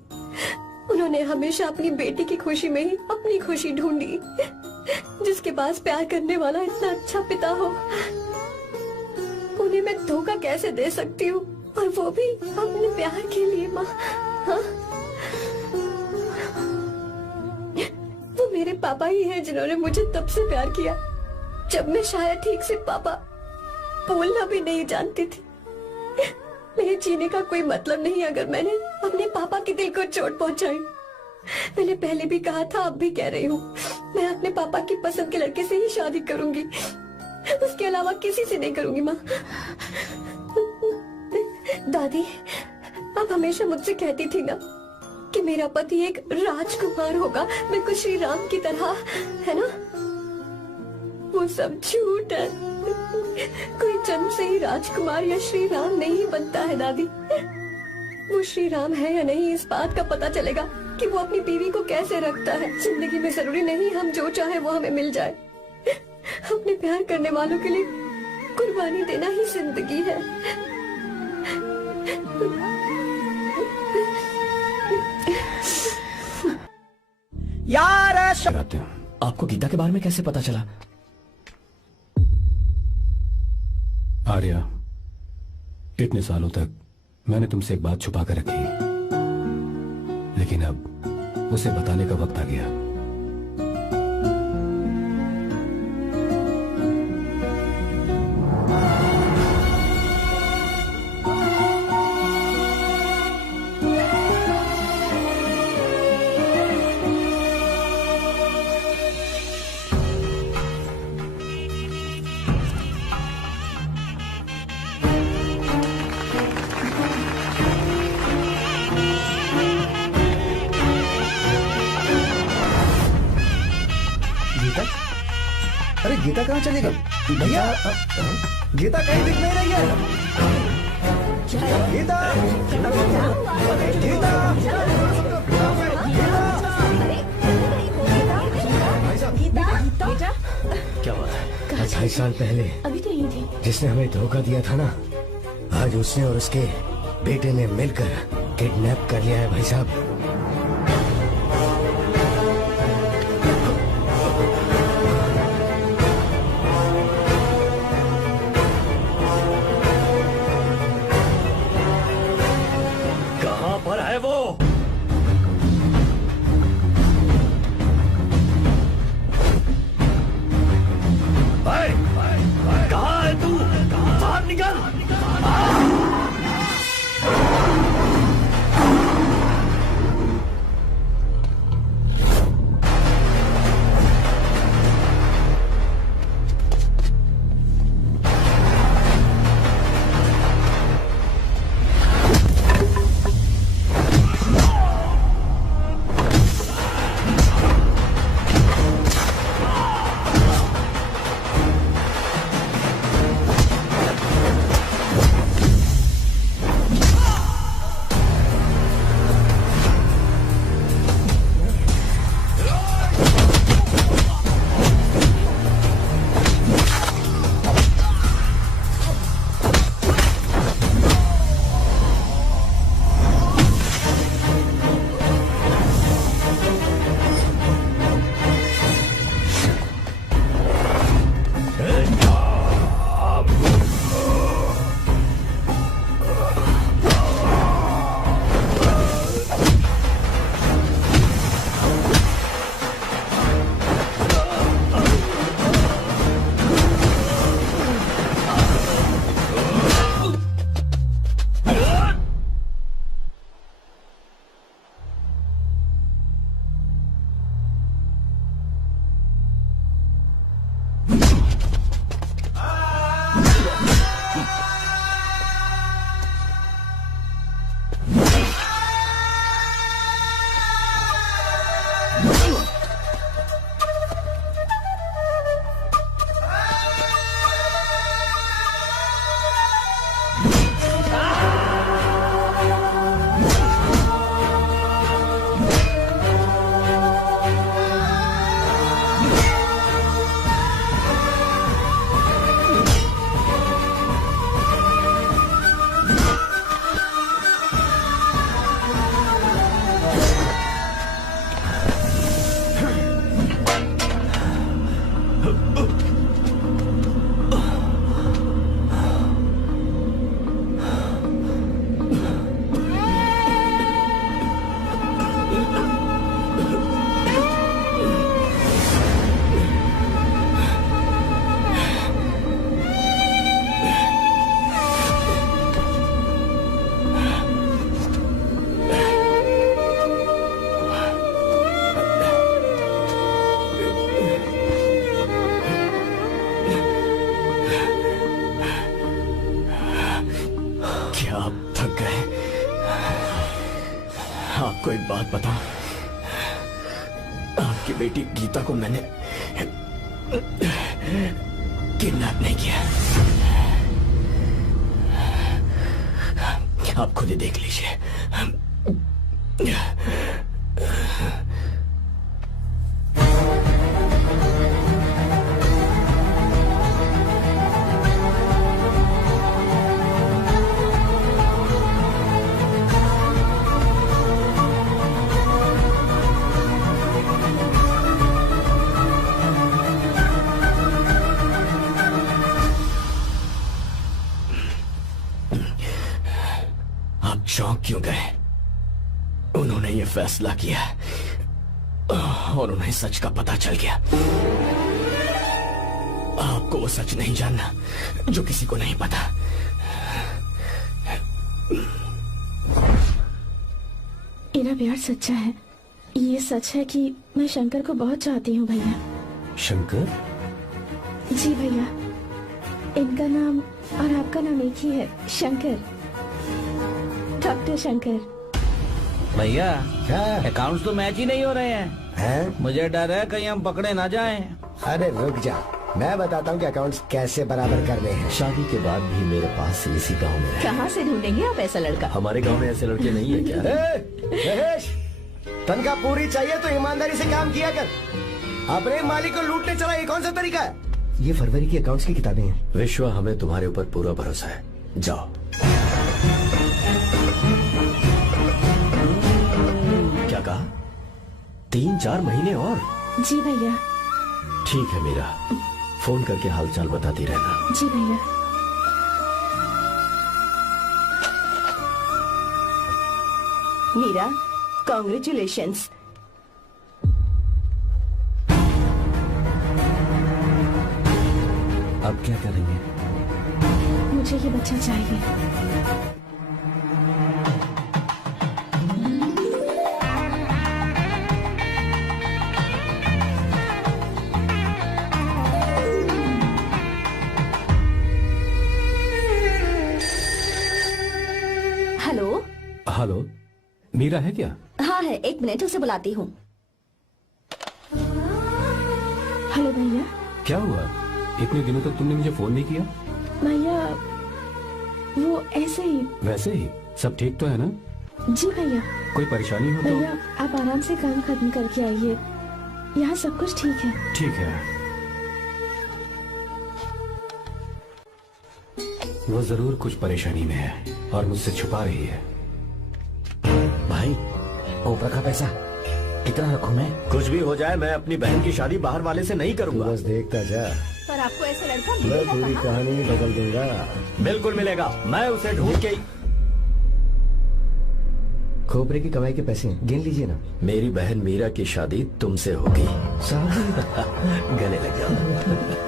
उन्होंने हमेशा अपनी बेटी की खुशी में ही अपनी खुशी ढूंढी। जिसके पास प्यार करने वाला इतना अच्छा पिता हो, उन्हें मैं धोखा कैसे दे सकती हूँ, और वो भी अपने प्यार के लिए। माँ, हाँ? वो मेरे पापा ही हैं जिन्होंने मुझे तब से प्यार किया जब मैं शायद ठीक से पापा बोलना भी नहीं जानती थी। मेरे जीने का कोई मतलब नहीं अगर मैंने अपने पापा के दिल को चोट पहुंचाई। मैंने पहले भी कहा था, अब भी कह रही हूँ, मैं अपने पापा की पसंद के लड़के से ही शादी करूंगी, उसके अलावा किसी से नहीं करूंगी। माँ, दादी, आप हमेशा मुझसे कहती थी ना कि मेरा पति एक राजकुमार होगा, बिल्कुल श्री राम की तरह, है ना? वो सब झूठ है। कोई जन्म से ही राजकुमार या श्री राम नहीं बनता है दादी। वो श्री राम है या नहीं, इस बात का पता चलेगा कि वो अपनी बीवी को कैसे रखता है। जिंदगी में जरूरी नहीं हम जो चाहे वो हमें मिल जाए। अपने प्यार करने वालों के लिए कुर्बानी देना ही जिंदगी है। यार आपको गीता के बारे में कैसे पता चला? आर्या, इतने सालों तक मैंने तुमसे एक बात छुपा कर रखी, लेकिन अब उसे बताने का वक्त आ गया। गीता? अरे गीता कहाँ चली गई? भैया गीता कहीं दिख नहीं रही है। गीता, गीता, बेटा क्या हुआ? 28 साल पहले अभी तो यही थी। जिसने हमें धोखा दिया था ना, आज उसने और उसके बेटे ने मिलकर किडनैप कर लिया है भाई साहब। कहां पर है वो? कहां है तू? बाहर निकल। आपको एक बात बताऊं, आपकी बेटी गीता को मैंने किडनैप नहीं किया। आप खुद ही देख लीजिए। चौंक क्यों गए? उन्होंने ये फैसला किया और उन्हें सच का पता चल गया। आपको वो सच नहीं जानना जो किसी को नहीं पता। मेरा प्यार सच्चा है। ये सच है कि मैं शंकर को बहुत चाहती हूँ भैया। शंकर? जी भैया, इनका नाम और आपका नाम एक ही है, शंकर, डॉक्टर शंकर। भैया अकाउंट्स तो मैच ही नहीं हो रहे हैं। हैं? मुझे डर है कहीं हम पकड़े ना जाएं। अरे रुक जा, मैं बताता हूँ कि अकाउंट्स कैसे बराबर करने हैं। शादी के बाद भी मेरे पास इसी गांव में रहे। कहाँ से ढूंढेंगे आप ऐसा लड़का? हमारे गांव में ऐसे लड़के नहीं है क्या? महेश, तनख्वाह पूरी चाहिए तो ईमानदारी से काम किया कर। अपने मालिक को लूटने चला, ये कौन सा तरीका है? ये फरवरी की अकाउंट्स की किताबें हैं। विश्व, हमें तुम्हारे ऊपर पूरा भरोसा है, जाओ। क्या कहा? 3-4 महीने और? जी भैया। ठीक है मीरा, फोन करके हालचाल बताती रहना। जी भैया। मीरा, कॉन्ग्रेचुलेशंस। अब क्या करेंगे? मुझे ये बच्चा चाहिए। हेलो। हेलो, मीरा है क्या? हाँ है, 1 मिनट, उसे बुलाती हूँ। हेलो भैया। क्या हुआ? इतने दिनों तक तुमने मुझे फोन नहीं किया? भैया वो ऐसे ही। वैसे ही? सब ठीक तो है ना? जी भैया। कोई परेशानी हो तो? भैया आप आराम से काम खत्म करके आइए, यहाँ सब कुछ ठीक है। ठीक है। वो जरूर कुछ परेशानी में है और मुझसे छुपा रही है। भाई, ओपरा का पैसा कितना रखूं मैं? कुछ भी हो जाए, मैं अपनी बहन की शादी बाहर वाले से नहीं करूंगा। बस देखता जा, पर आपको ऐसा लड़का मैं मिलेगा पूरी कहाँ? कहानी बदल दूंगा। बिल्कुल मिलेगा, मैं उसे ढूंढ के। खोपरे की कमाई के पैसे गिन लीजिए ना। मेरी बहन मीरा की शादी तुमसे होगी। गले लग जाओ।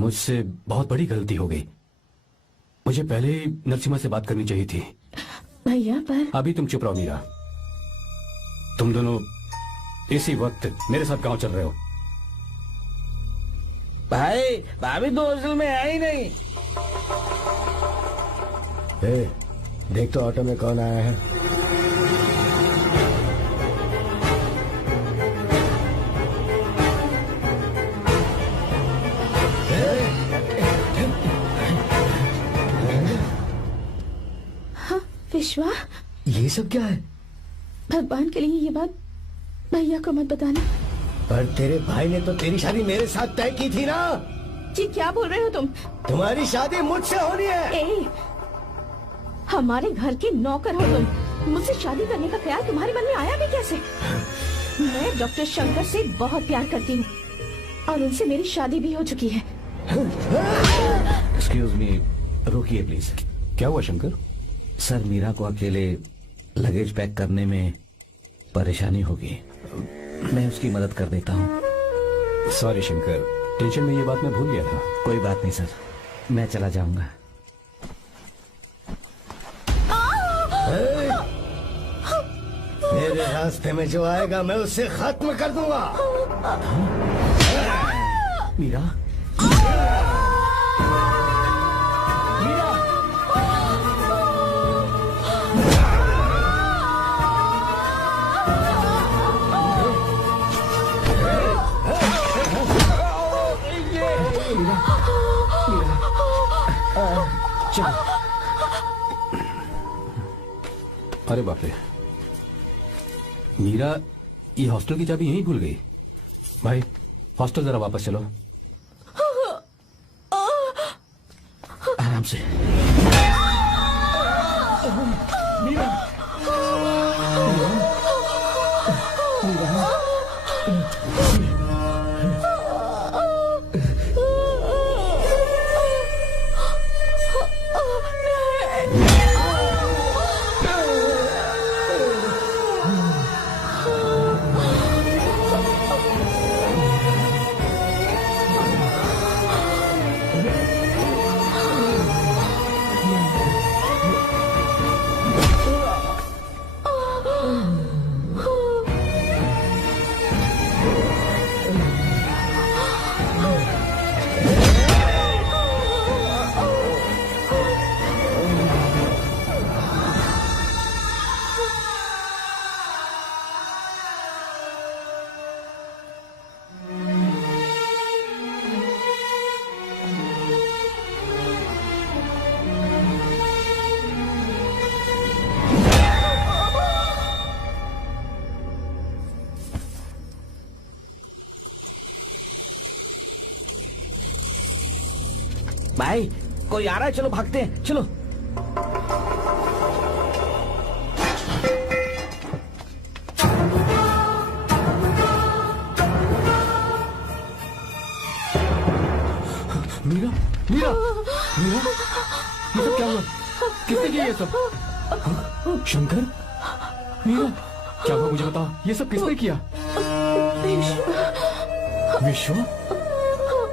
मुझसे बहुत बड़ी गलती हो गई। मुझे पहले ही नरसिम्हा से बात करनी चाहिए थी। भैया पर अभी तुम चुप रहो मीरा। तुम दोनों इसी वक्त मेरे साथ गांव चल रहे हो। भाई, भाभी तो हॉस्टल में है ही नहीं। देख तो ऑटो में कौन आया है। विश्वा, ये सब क्या है? भगवान के लिए ये बात भैया को मत बताना। पर तेरे भाई ने तो तेरी शादी मेरे साथ तय की थी ना। जी क्या बोल रहे हो तुम? तुम्हारी शादी मुझसे होनी है। ए, हमारे घर के नौकर हो तुम, मुझसे शादी करने का ख्याल तुम्हारे मन में आया भी कैसे? मैं डॉक्टर शंकर से बहुत प्यार करती हूँ और उनसे मेरी शादी भी हो चुकी है। एक्सक्यूज मी, रुकिए प्लीज। क्या हुआ शंकर? सर, मीरा को अकेले लगेज पैक करने में परेशानी होगी, मैं उसकी मदद कर देता हूँ। सॉरी शंकर, टेंशन में ये बात मैं भूल गया था। कोई बात नहीं सर, मैं चला जाऊंगा। मेरे रास्ते में जो आएगा मैं उससे खत्म कर दूंगा। मीरा, अरे बाप रे, मीरा ये हॉस्टल की चाबी यहीं भूल गई। भाई, हॉस्टल जरा वापस चलो। आराम से। मीरा, भाई कोई आ रहा है, चलो भागते हैं, चलो। मीरा, मीरा, मीरा, ये सब क्या हुआ? किसने किया ये सब? हाँ? शंकर, मीरा, क्या हुआ मुझे बताओ, ये सब किसने किया? विश्व?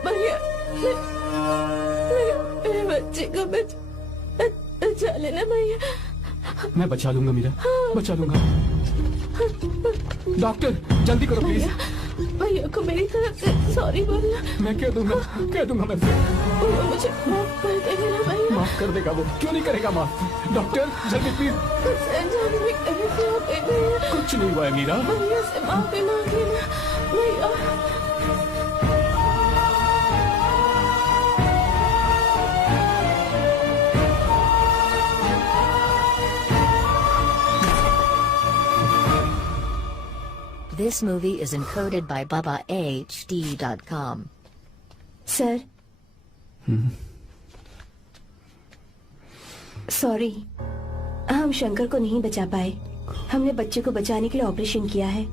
भैया, मेरे बच्चे को बचा लेना भैया। मैं बचा लूंगा मीरा, बचा लूंगा। डॉक्टर जल्दी करो प्लीज। भैया को मेरी तरफ से सॉरी बोलना। मैं कह दूंगा मैं वो मुझे माफ कर देगा ना भैया। माफ कर देगा वो, क्यों नहीं करेगा माफ? डॉक्टर जल्दी प्लीज। कुछ नहीं हुआ है मीरा। भैया से माफी मांगी ना भैया। This movie is encoded by BabaHD.com. Sir, sorry, हम शंकर को नहीं बचा पाए। हमने बच्चे को बचाने के लिए ऑपरेशन किया है।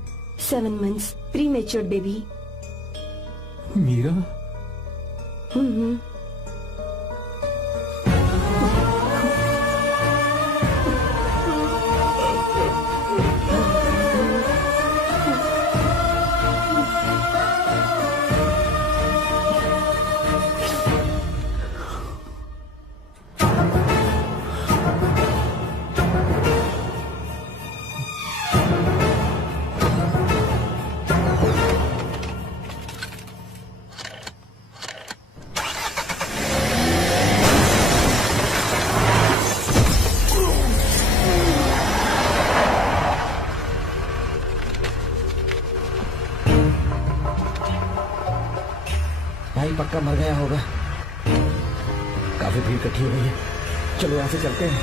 7 months premature baby. Meera, पक्का मर गया होगा। काफी भीड़ इकट्ठी हो गई है, चलो यहाँ से चलते हैं।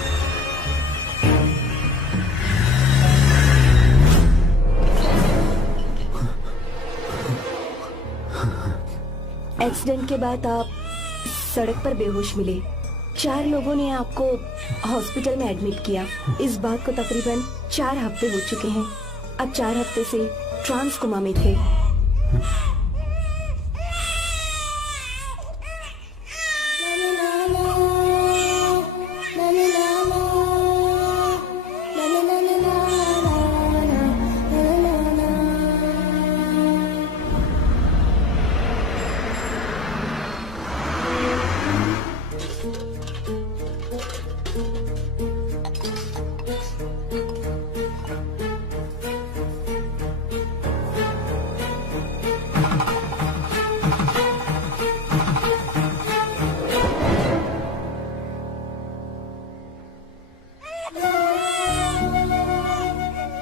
एक्सीडेंट के बाद आप सड़क पर बेहोश मिले। 4 लोगों ने आपको हॉस्पिटल में एडमिट किया। इस बात को तकरीबन 4 हफ्ते हो चुके हैं। अब 4 हफ्ते से ट्रांस कोमा में थे।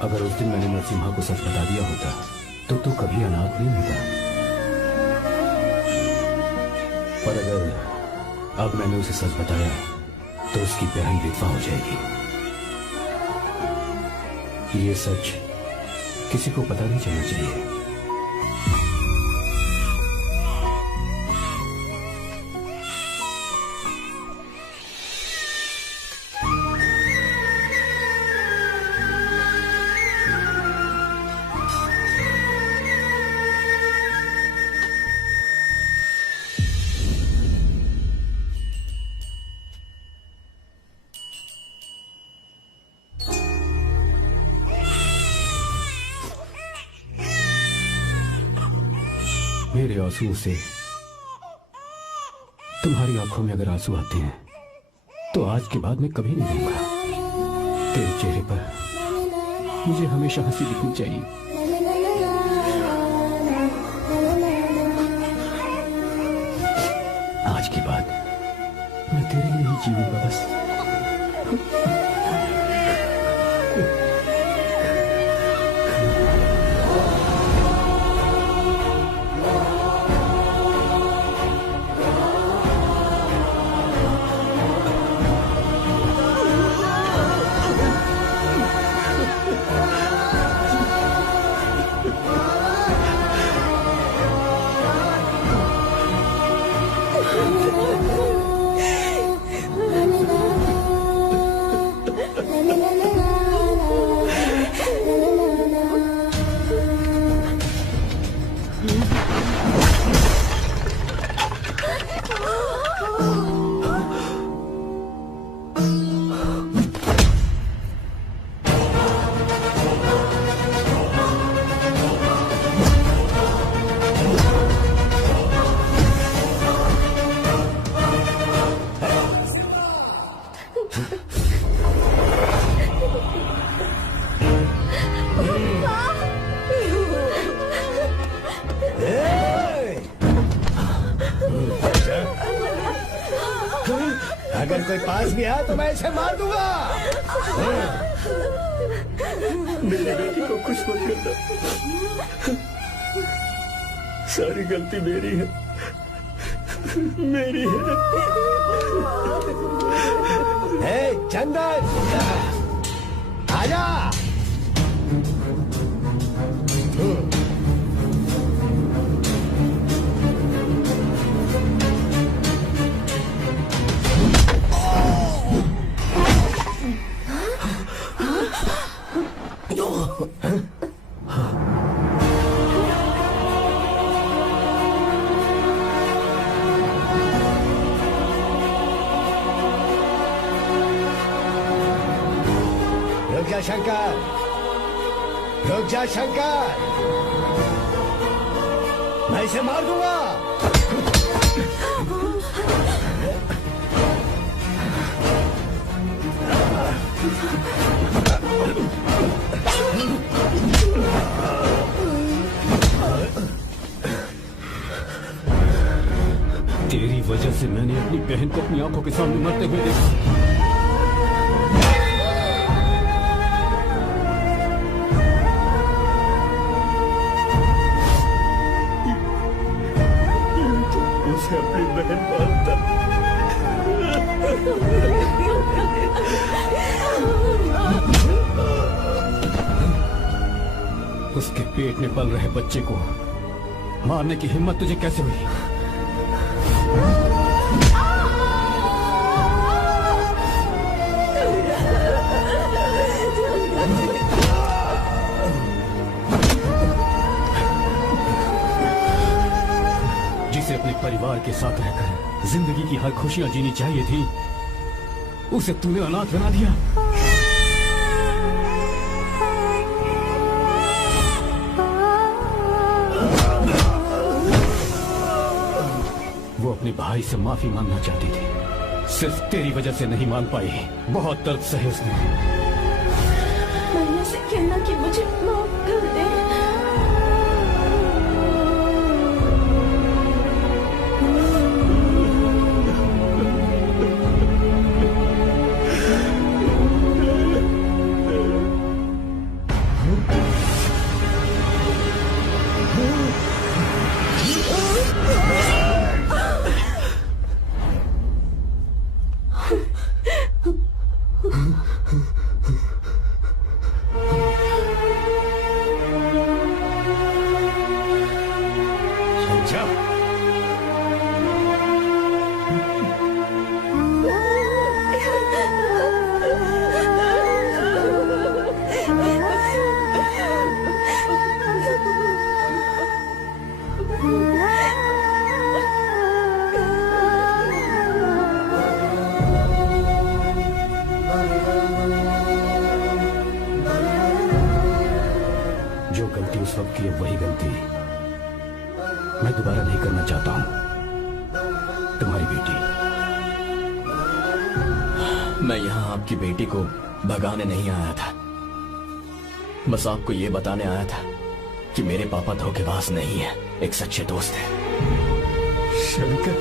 अगर उस दिन मैंने नरसिम्हा को सच बता दिया होता तो तू कभी अनाथ नहीं होता। पर अगर अब मैंने उसे सच बताया तो उसकी बहन विधवा हो जाएगी। ये सच किसी को पता नहीं चलना चाहिए। मेरे आंसुओं से तुम्हारी आंखों में अगर आंसू आते हैं तो आज के बाद मैं कभी नहीं दूंगा। तेरे चेहरे पर मुझे हमेशा हंसी दिखनी चाहिए। आज के बाद मैं तेरे लिए ही जीऊंगा बस। अगर कोई पास भी आया तो मैं इसे मार दूंगा। मेरी बेटी को कुछ मत करना, सारी गलती मेरी है, मेरी है। चंदन आजा। रुक जा शंकर, रुक जा शंकर, मैं इसे मार दूंगा। तेरी वजह से मैंने अपनी बहन को अपनी आंखों के सामने मरते हुए देखा। उसे अपनी बहन मानता, उसके पेट में पल रहे बच्चे को मारने की हिम्मत तुझे कैसे हुई? जिसे अपने परिवार के साथ रहकर जिंदगी की हर खुशियां जीनी चाहिए थी, उसे तूने अनाथ बना दिया। वो अपने भाई से माफी मांगना चाहती थी, सिर्फ तेरी वजह से नहीं मान पाई। बहुत दर्द सहे उसने। मैंने से कहना कि मुझे माफ कर दे। जो गलती उस वक्त की है वही गलती मैं दोबारा नहीं करना चाहता हूं। तुम्हारी बेटी। मैं यहाँ आपकी बेटी को भगाने नहीं आया था, बस आपको ये बताने आया था कि मेरे पापा धोखेबाज नहीं है, एक सच्चे दोस्त है। Shankar,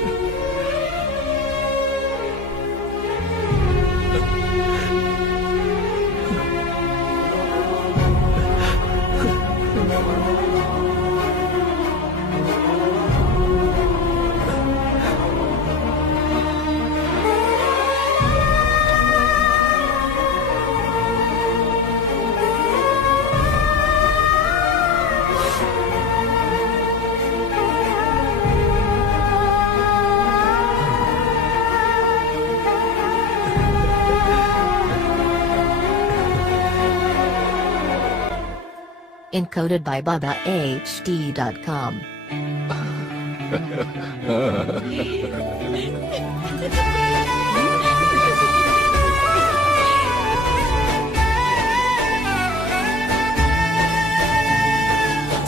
Encoded by BabaHD.com.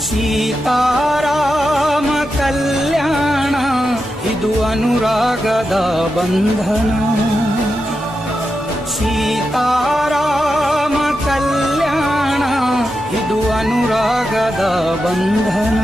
Seetharama ಕಲ್ಯಾಣ ಇದು ಅನುರಾಗದ ಬಂಧನ. ಸೀತಾರಾಮ ಕಲ್ಯಾಣ ಇದು ಅನುರಾಗದ ಬಂಧನ.